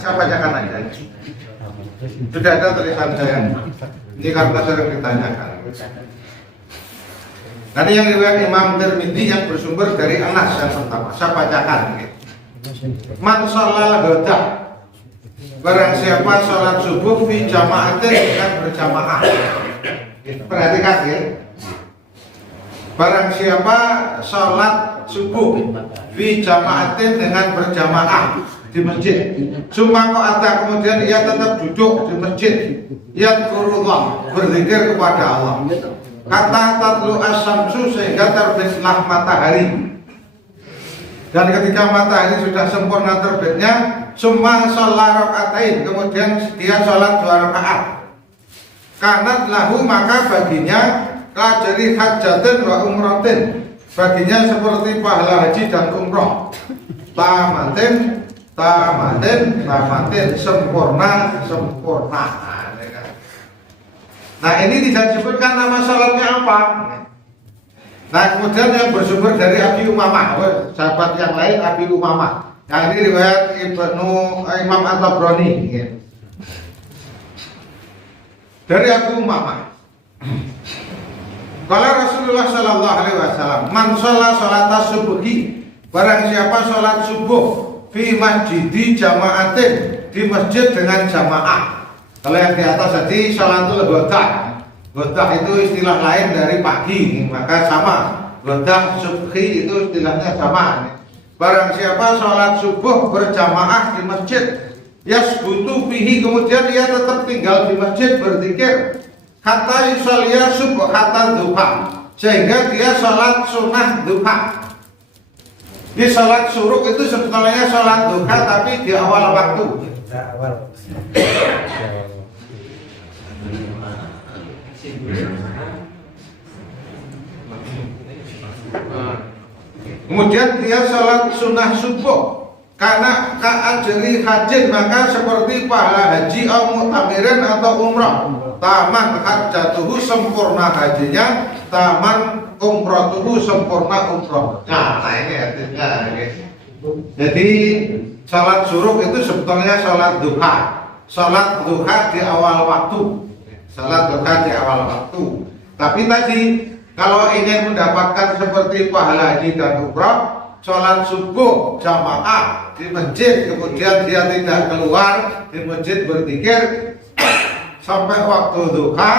Saya bacakan aja. Sudah ada tulisan saya. Ini karena sering ditanyakan. Tadi yang riwayat Imam Tirmidzi yang bersumber dari Anas yang pertama, saya bacakan. Man sholal ghada, barang siapa sholat subuh fi jama'atin dengan berjamaah. Perhatikan ya. Barang siapa sholat subuh fi jama'atin dengan berjamaah di masjid. Cuma kok ada kemudian ia tetap duduk di masjid. Yadkurullah, berzikir kepada Allah. Kata tatlu as-samsu sehingga terbitlah matahari. Dan ketika matahari sudah sempurna terbitnya, summa sholat rakaatain, kemudian dia sholat 2 rakaat. Kanat lahu, maka baginya kajari hajatin wa umratin, baginya seperti pahala haji dan umrah. Tamatin, sempurna. Nah, ini tidak disebutkan nama sholatnya apa. Nah, kemudian yang bersumber dari Abi Umamah, sahabat yang lain Abi Umamah. Yang ini riwayat Imam At-Tabrani. Dari Abu Umamah. Kalau Rasulullah Shallallahu Alaihi Wasallam, man sholat subuhi, barang siapa sholat subuh fi masjidi jamaatin, di masjid dengan jamaah. Kalau yang di atas tadi sholatul ghadah. Ghadah itu istilah lain dari pagi, maka sama. Ghadah subhi itu istilahnya sama. Barang siapa sholat subuh berjamaah di masjid, yasbutu fihi, kemudian dia tetap tinggal di masjid berzikir, hatta yusalliya subuh hatta duha, sehingga dia sholat sunnah duha. Di sholat suruh itu sebetulnya sholat duha, tapi di awal waktu. Kemudian dia sholat sunnah subuh, karena ka'ajri hajin, maka seperti pahala haji atau mu'tamirin atau umrah. Taman hajatuhu, sempurna hajinya. Taman umratuhu, sempurna umrah. Nah, ini artinya. Jadi sholat suruh itu sebetulnya sholat duha. Sholat duha di awal waktu. Sholat duha di awal waktu. Tapi tadi kalau ingin mendapatkan seperti pahala haji dan umrah, sholat subuh jamaah di masjid, kemudian dia tidak keluar di masjid berzikir sampai waktu duha,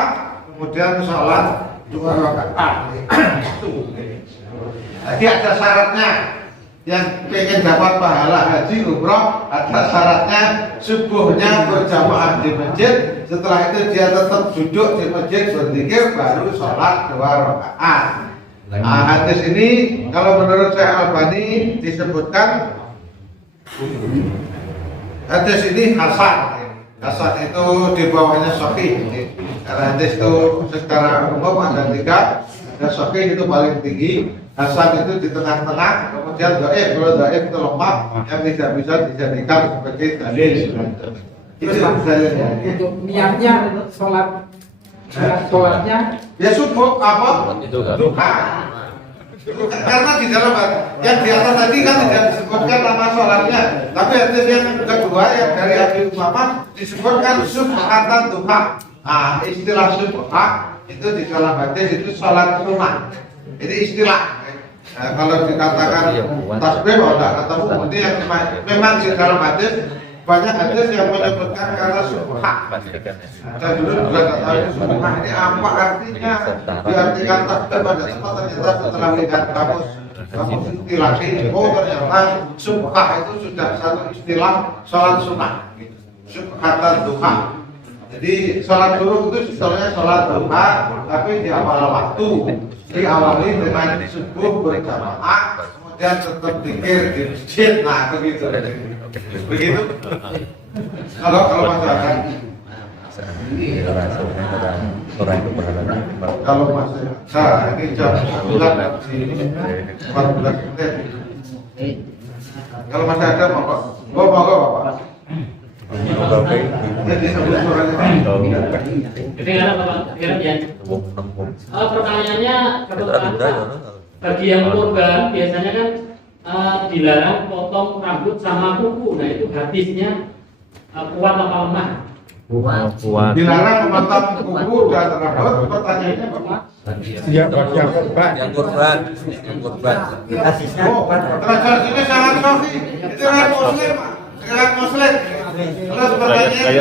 kemudian sholat 2 rakaat. Jadi ada syaratnya. Yang ingin dapat pahala haji umrah, ada syaratnya subuhnya berjamaah di masjid. Setelah itu dia tetap duduk di masjid berzikir, baru sholat 2 rakaat. Nah, hadis ini kalau menurut Syekh Albani disebutkan hadis ini hasan. Hasan itu di bawahnya sahih. Karena hadis itu secara umum ada 3. Ada sahih itu paling tinggi, hasan itu di tengah-tengah, kemudian dhaif. Kalau dhaif itu lemah yang tidak bisa dijadikan sebagai dalil. Itu dalilnya. Untuk niatnya sholatnya Ya subuh apa? Itu kan. Duha. Karena di dalam yang di atas tadi kan tidak disebutkan nama sholatnya, tapi hadis yang kedua yang dari Abi Umamah disebutkan subhatan duha. Nah, istilah subha itu di dalam hadis itu sholat sunnah. Ini istilah. Nah, kalau dikatakan tasbih, tidak ketemu. Ini yang memang di dalam hadis banyak hadis yang menyebutkan kata subha. Dan dulu juga tidak tahu subha ini apa artinya. Diartikan tasbih pada tempat, ternyata setelah lihat kamus istilah ini, oh ternyata subha itu sudah satu istilah sholat sunnah. Subhatan duha. Jadi sholat suruh itu sebetulnya sholat duha, tapi di awal waktu. Diawali dengan subuh berjamaah, kemudian tetap zikir di masjid. Nah, begitu. Begitu. Kalau masyarakat kalau masyarakat ini jam 9 di 14 menit. Kalau masih ada monggo Bapak. Jadi sebelum suaranya. Kedengaran Bapak, kedengaran ya. Pertanyaannya bagi yang kurban biasanya kan dilarang potong rambut sama kuku. Nah itu hadisnya kuat apa lemah? Kuat. Dilarang memotong kuku dan rambut. Pertanyaannya Bapak. Ya, bagi yang korban. Oh, transaksinya sangat sahih. Itu orang Muslim, orang Muslim. Terus pertanyaannya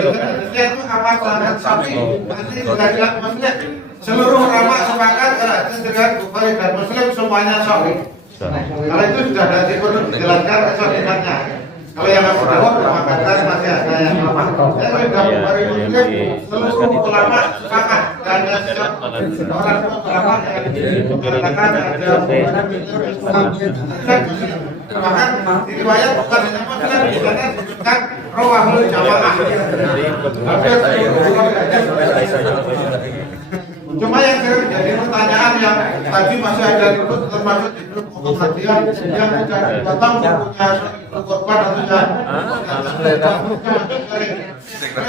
itu apa sangat sahih? Pasti sudah jelas Muslim. Seluruh ulama sepakat dengan Bukhari dan Muslim semuanya sahih. Kalau itu sudah ada perlu dijelaskan kesahihannya. Kalau yang Abu mengatakan masih ada yang lemah. Saya sudah Bukhari Muslim seluruh ulama sepakat dan orang ulama yang mengatakan ada Bahkan di riwayat bukan hanya Muslim, di sana disebutkan rawahul jamaah. Cuma yang sering jadi pertanyaan yang tadi masih ada ribut termasuk di grup Muhammadiyah yang tidak dipotong bukunya korban atau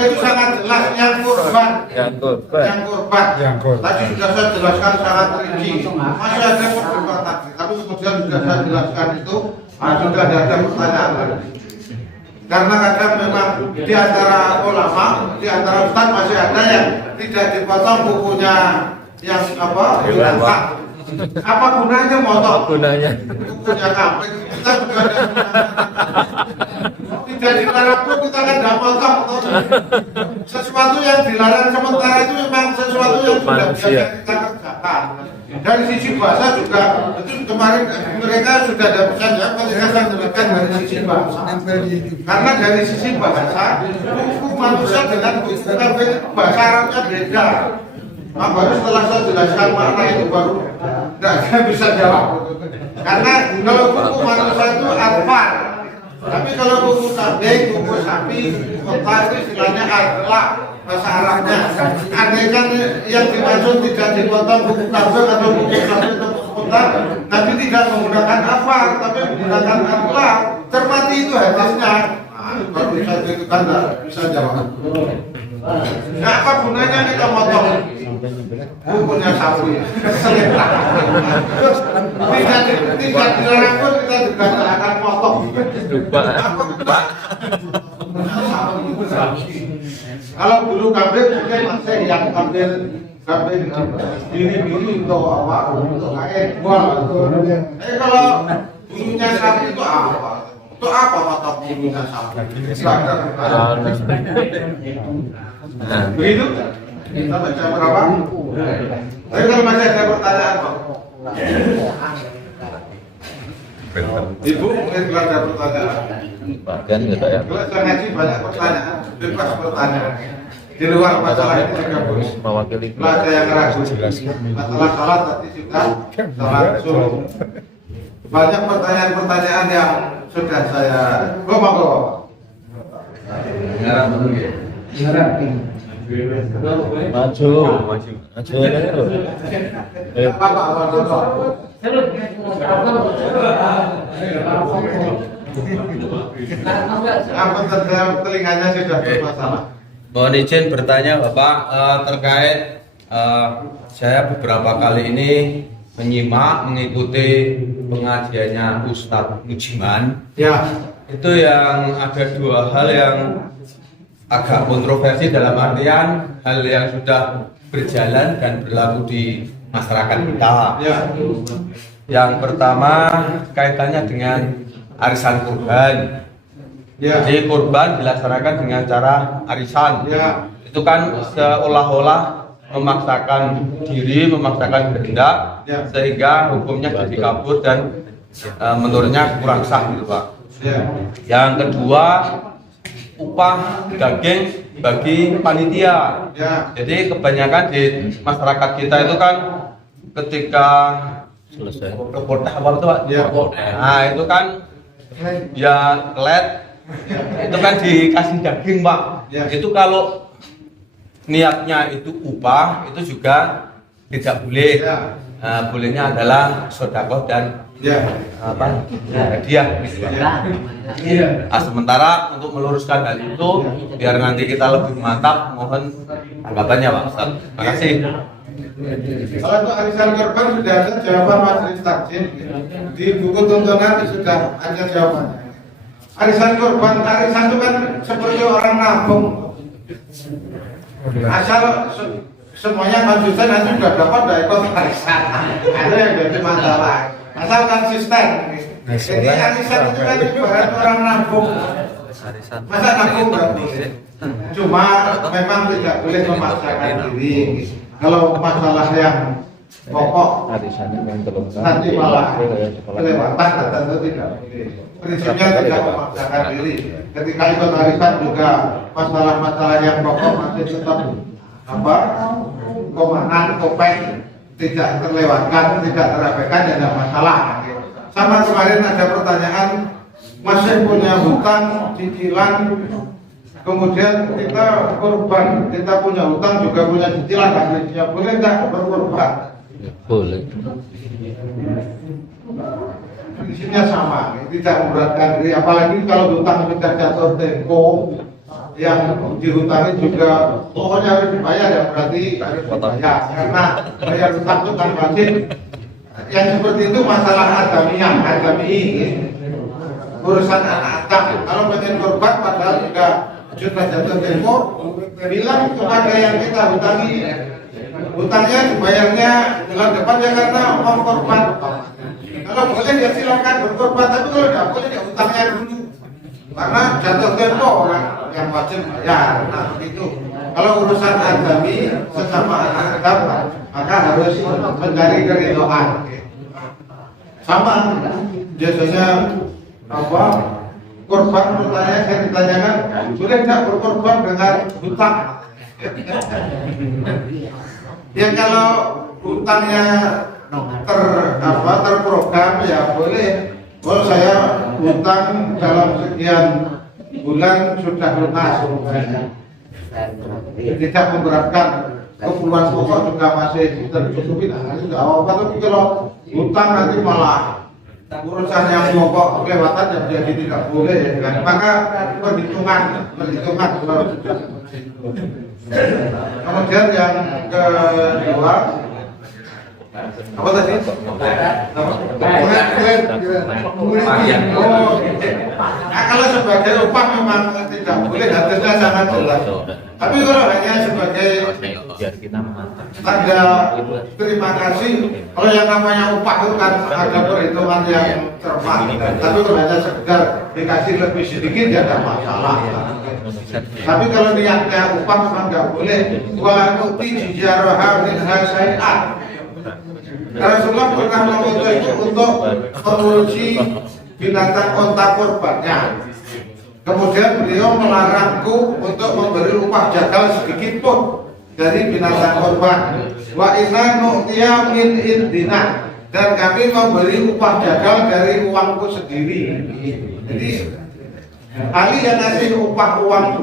itu sangat jelas yang korban. Tadi sudah saya jelaskan sangat rinci. Masih ada perdebatan, tapi kemudian sudah saya jelaskan itu sudah ada pertanyaan lagi. Karena kadang memang di antara ulama, di antara ustaz masih ada yang tidak dipotong bukunya yang binatang. Apa gunanya motong? Gunanya Bukunya kambing kita juga ada gunanya. Tidak dilarang pun kita kan tidak potong. Sesuatu yang dilarang sementara itu memang sesuatu yang sudah biasa kita kerjakan. Dari sisi bahasa juga itu kemarin mereka sudah ada pesan ya ketika saya jelaskan dari sisi bahasa. Karena dari sisi bahasa buku manusia dengan buku kambing bahasa Arabnya beda. Nah, baru setelah saya jelaskan makna itu baru tidak bisa jawab. Karena kalau buku manusia itu alfar, tapi kalau buku kambing, buku sapi, buku kota itu istilahnya adalah bahasa Arabnya. Andai kan yang dimaksud tidak dipotong buku kambing atau buku sapi atau buku kota, tapi tidak menggunakan alfar, tapi menggunakan alfar, cermati itu hadisnya. Kalau bisa itu kan bisa jawab. Nah, apa gunanya kita motong bukunya sapi? Tidak dilarang pun kita juga akan potong. Kalau dulu kambing mungkin masih yang kambing diri untuk apa? Untuk kain buah. Kalau bulunya sapi itu apa? Untuk apa potong bulunya sapi? Begitu? Kita baca berapa? Tapi kalau masih ada pertanyaan, Pak. Ibu mungkin kalau ada pertanyaan. bagian gitu ya. Kalau saya ngaji banyak pertanyaan, bebas pertanyaan. Di luar masalah ini juga boleh. Mewakili. Kalau ada yang ragu, masalah salat tadi sudah salat suruh. Banyak pertanyaan-pertanyaan yang sudah saya bawa. Maju. Apa telinganya sudah bermasalah? Mohon izin bertanya Bapak terkait saya beberapa kali ini menyimak mengikuti pengajiannya Ustadz Mujiman. Ya. Itu yang ada dua hal yang agak kontroversi dalam artian hal yang sudah berjalan dan berlaku di masyarakat kita. Ya. Yang pertama kaitannya dengan arisan kurban. Ya. Jadi kurban dilaksanakan dengan cara arisan. Ya. Itu kan seolah-olah memaksakan diri, memaksakan kehendak, Ya. sehingga hukumnya jadi kabur dan menurutnya kurang sah gitu Pak. Ya. Yang kedua, upah daging bagi panitia. Ya. Jadi kebanyakan di masyarakat kita itu kan ketika Selesai. reporter apa itu Pak? Ya. Nah itu kan ya let itu kan dikasih daging Pak. Ya. Itu kalau niatnya itu upah itu juga tidak boleh. Ya. Bolehnya adalah sedekah dan Ya. apa hadiah gitu Pak. Nah, sementara untuk meluruskan hal itu biar nanti kita lebih mantap, mohon tanggapannya Pak Ustaz. Terima kasih. Kalau untuk arisan korban sudah ada jawaban majelis takjil di buku tuntunan sudah ada jawabannya. Arisan korban, arisan itu kan seperti orang nabung. Asal semuanya konsisten nanti sudah dapat dari ikut arisan. Ada yang jadi masalah. Asal konsisten. Jadi arisan itu kan ibarat orang nabung. Masa nabung nggak boleh? Cuma memang tidak boleh memaksakan diri. Kalau masalah yang pokok nanti malah kelewatan, tentu tidak boleh. Prinsipnya tidak memaksakan diri. Ketika ikut arisan juga masalah-masalah yang pokok masih tetap apa komandan kopeng tidak terlewatkan, tidak terabaikan, tidak masalah. sama kemarin ada pertanyaan masih punya hutang cicilan, kemudian kita korban, kita punya hutang juga punya cicilan, akhirnya boleh nggak berkorban? Boleh. Prinsipnya sama, tidak memberatkan diri, apalagi kalau hutang sudah jatuh tempo, yang dihutangi juga pokoknya harus dibayar, ya berarti harus dibayar, karena bayar hutang itu kan wajib. Yang seperti itu masalah adami, urusan anak-anak. Kalau pengen korban padahal juga sudah jatuh tempo, bilang kepada yang kita hutangi, hutangnya dibayarnya bulan depan ya karena mau korban. Kalau boleh ya silakan berkorban, tapi kalau tidak boleh ya hutangnya dulu, karena jatuh tempo orang yang wajib bayar. Nah begitu. Kalau urusan adami sesama anak-anak maka harus mencari keridhaan. Sama biasanya apa korban pertanyaan yang ditanyakan, boleh tidak berkorban dengan hutang? Ya kalau hutangnya terprogram ya boleh. Kalau saya hutang dalam sekian bulan sudah lunas, tidak memberatkan, keperluan pokok juga masih tercukupi, nah itu nggak apa-apa. Tapi kalau hutang nanti malah urusan yang pokok kelewatan ya jadi tidak boleh ya kan? Maka perhitungan kemudian yang kedua apa tadi? Nah, kalau sebagai upah memang tidak boleh, hadisnya sangat jelas. Tapi kalau hanya sebagai tanda terima kasih, kalau yang namanya upah itu kan ada perhitungan yang cermat. Tapi kalau hanya sekedar dikasih lebih sedikit ya tidak masalah. Tapi kalau niatnya upah memang nggak boleh. Wa nuti ziarah min hasyai'at. Rasulullah pernah mengutus itu untuk mengurusi binatang onta korbannya. Kemudian beliau melarangku untuk memberi upah jagal sedikit pun dari binatang korban. Wa inna nu'tiya min indina, dan kami memberi upah jagal dari uangku sendiri. Jadi Ali yang ngasih upah uang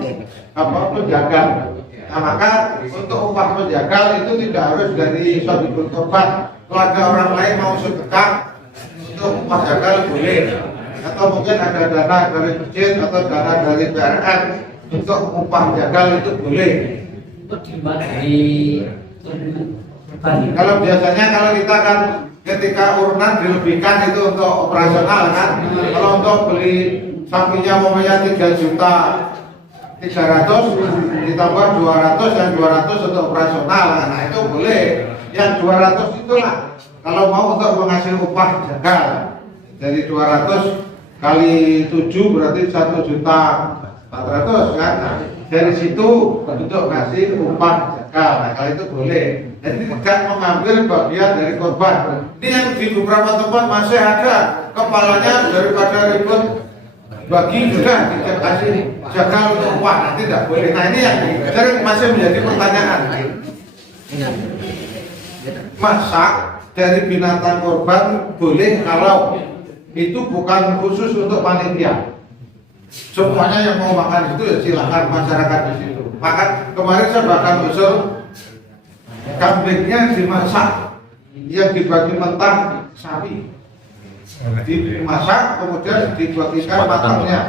penjagal. Nah maka untuk upah penjagal itu tidak harus dari sodikul korban. Kalau ada orang lain mau sedekah untuk upah jagal boleh, atau mungkin ada dana dari masjid atau dana dari PRN untuk upah jagal itu boleh. Kalau biasanya kalau kita kan ketika urunan dilebihkan itu untuk operasional kan. Kalau untuk beli sapinya umpamanya 3.300.000 ditambah 200, yang 200 untuk operasional, nah itu boleh. Yang 200 itulah kalau mau untuk menghasil upah jagal dari 200 kali 7 berarti 1.400.000 kan. Nah, dari situ untuk ngasih upah jagal, nah kalau itu boleh. Jadi tidak mengambil bagian dari korban. Ini yang di beberapa tempat masih ada kepalanya daripada ribut bagi juga tidak kasih jagal untuk upah, nanti tidak boleh. Nah ini yang sering masih menjadi pertanyaan. Masak dari binatang korban boleh kalau itu bukan khusus untuk panitia. Semuanya yang mau makan itu ya silakan, masyarakat di situ. Maka kemarin saya bahkan usul kambingnya dimasak, yang dibagi mentah sapi, dimasak kemudian dibagikan matangnya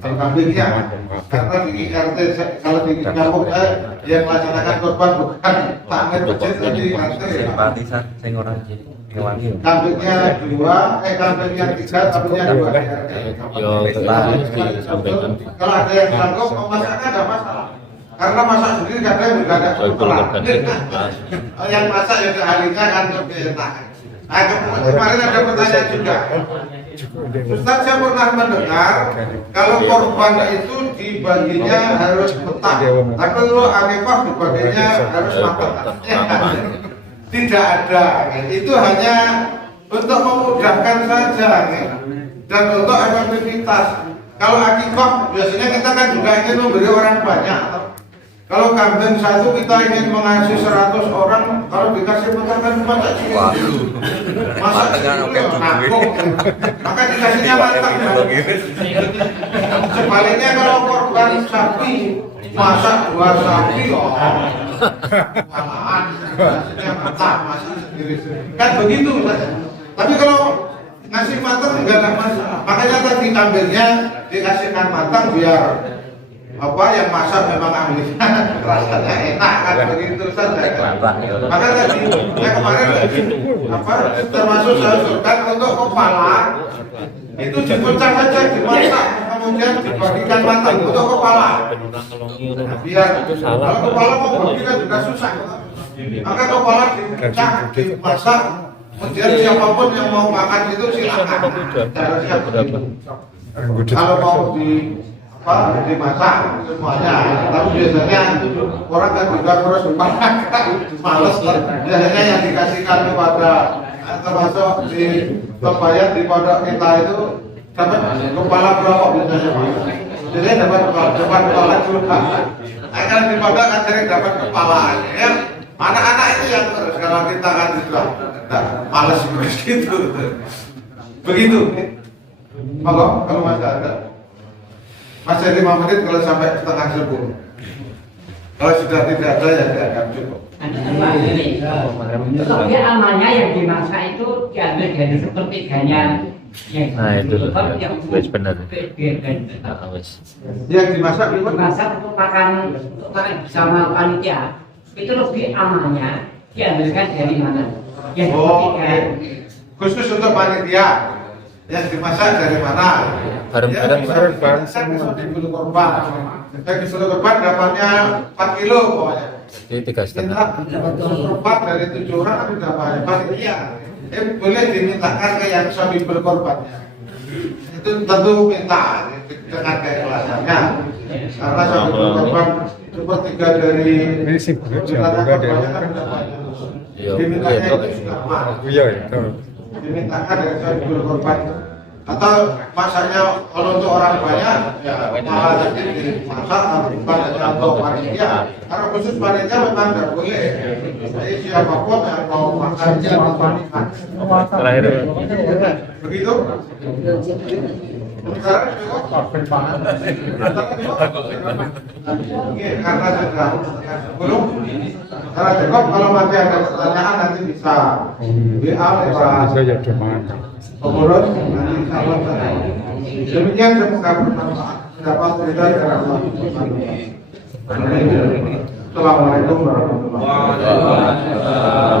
kambingnya. Karena di RT kalau di kampung yang melaksanakan korban bukan tangan masjid tapi RT. Kambingnya 2, kambing yang 3, kambingnya 2. Kalau ada yang sanggup memasaknya ada masalah. Karena masak sendiri kadang juga ada kebetulan. Yang masak ya ahlinya kan lebih enak. Nah, kemarin ada pertanyaan juga. Ustaz, saya pernah mendengar kalau korban itu dibaginya harus petang, tapi kalau akikah dibaginya harus matang. Tidak ada, itu hanya untuk memudahkan saja dan untuk efektivitas. Kalau akikah biasanya kita kan juga ingin memberi orang banyak. Kalau kambing satu kita ingin mengasih 100 orang, kalau dikasih makan kan banyak sih. Waduh. Masa Matangnya oke tuh. nangkuk. Maka dikasihnya matang. Sebaliknya kalau korban sapi, masak 2 sapi, malahan dikasihnya matang, masak sendiri. Kan begitu. Tapi kalau ngasih matang enggak ada masalah. Makanya tadi kambingnya dikasihkan matang biar yang masak memang ahlinya rasanya enak kan begitu saja. Maka tadi kemarin termasuk saya usulkan untuk kepala itu dipecah saja dimasak kemudian dibagikan matang untuk kepala. Biar kalau kepala mau bagikan juga susah. Maka kepala dipecah dimasak. Kemudian siapapun yang mau makan itu silakan. Kalau mau dimasak semuanya, tapi biasanya orang kan juga terus makan, males. Biasanya yang dikasihkan kepada termasuk di tempat di pondok kita itu dapat kepala berapa biasanya Pak? Biasanya dapat kepala juga. Akan di pondok kan sering dapat kepala ya. Anak-anak itu yang terus kalau kita kan juga males begitu. Begitu. Monggo kalau masih ada. Masih 5 menit kalau sampai setengah 10. Kalau sudah tidak ada ya tidak akan cukup. Tapi amalnya yang dimasak itu diambil dari sepertiganya. Nah itu wes benar. Yang dimasak itu Dimasak untuk makan bersama panitia. Itu lebih amalnya diambilkan dari mana? Yang sepertiga. Khusus untuk panitia. Yang dimasak dari mana? Bareng-bareng Saya disuruh dibeli korban. Saya disuruh korban dapatnya 4 kilo pokoknya. jadi 3,5. Korban dari 7 orang kan sudah banyak. Panitia boleh dimintakan ke yang sapi berkorbannya. Itu tentu minta dengan keikhlasannya. Karena sapi berkorban sepertiga dari Ini sih juga dia kan. dimintakan itu sudah mahal. Iya itu. Dimintakan dari sapi berkorban. Atau masaknya kalau untuk orang banyak ya malah nanti dimasak pada untuk panitia. Karena khusus panitia memang tidak boleh. Jadi siapapun yang mau makan panitia. Terakhir. Begitu. Sekarang karena sudah belum. Karena cukup kalau masih ada pertanyaan nanti bisa WA lewat Saya demam. pengurus nanti insya Allah saya. Demikian semoga bermanfaat. Dapat cerita dari Allah. Assalamualaikum warahmatullahi wabarakatuh.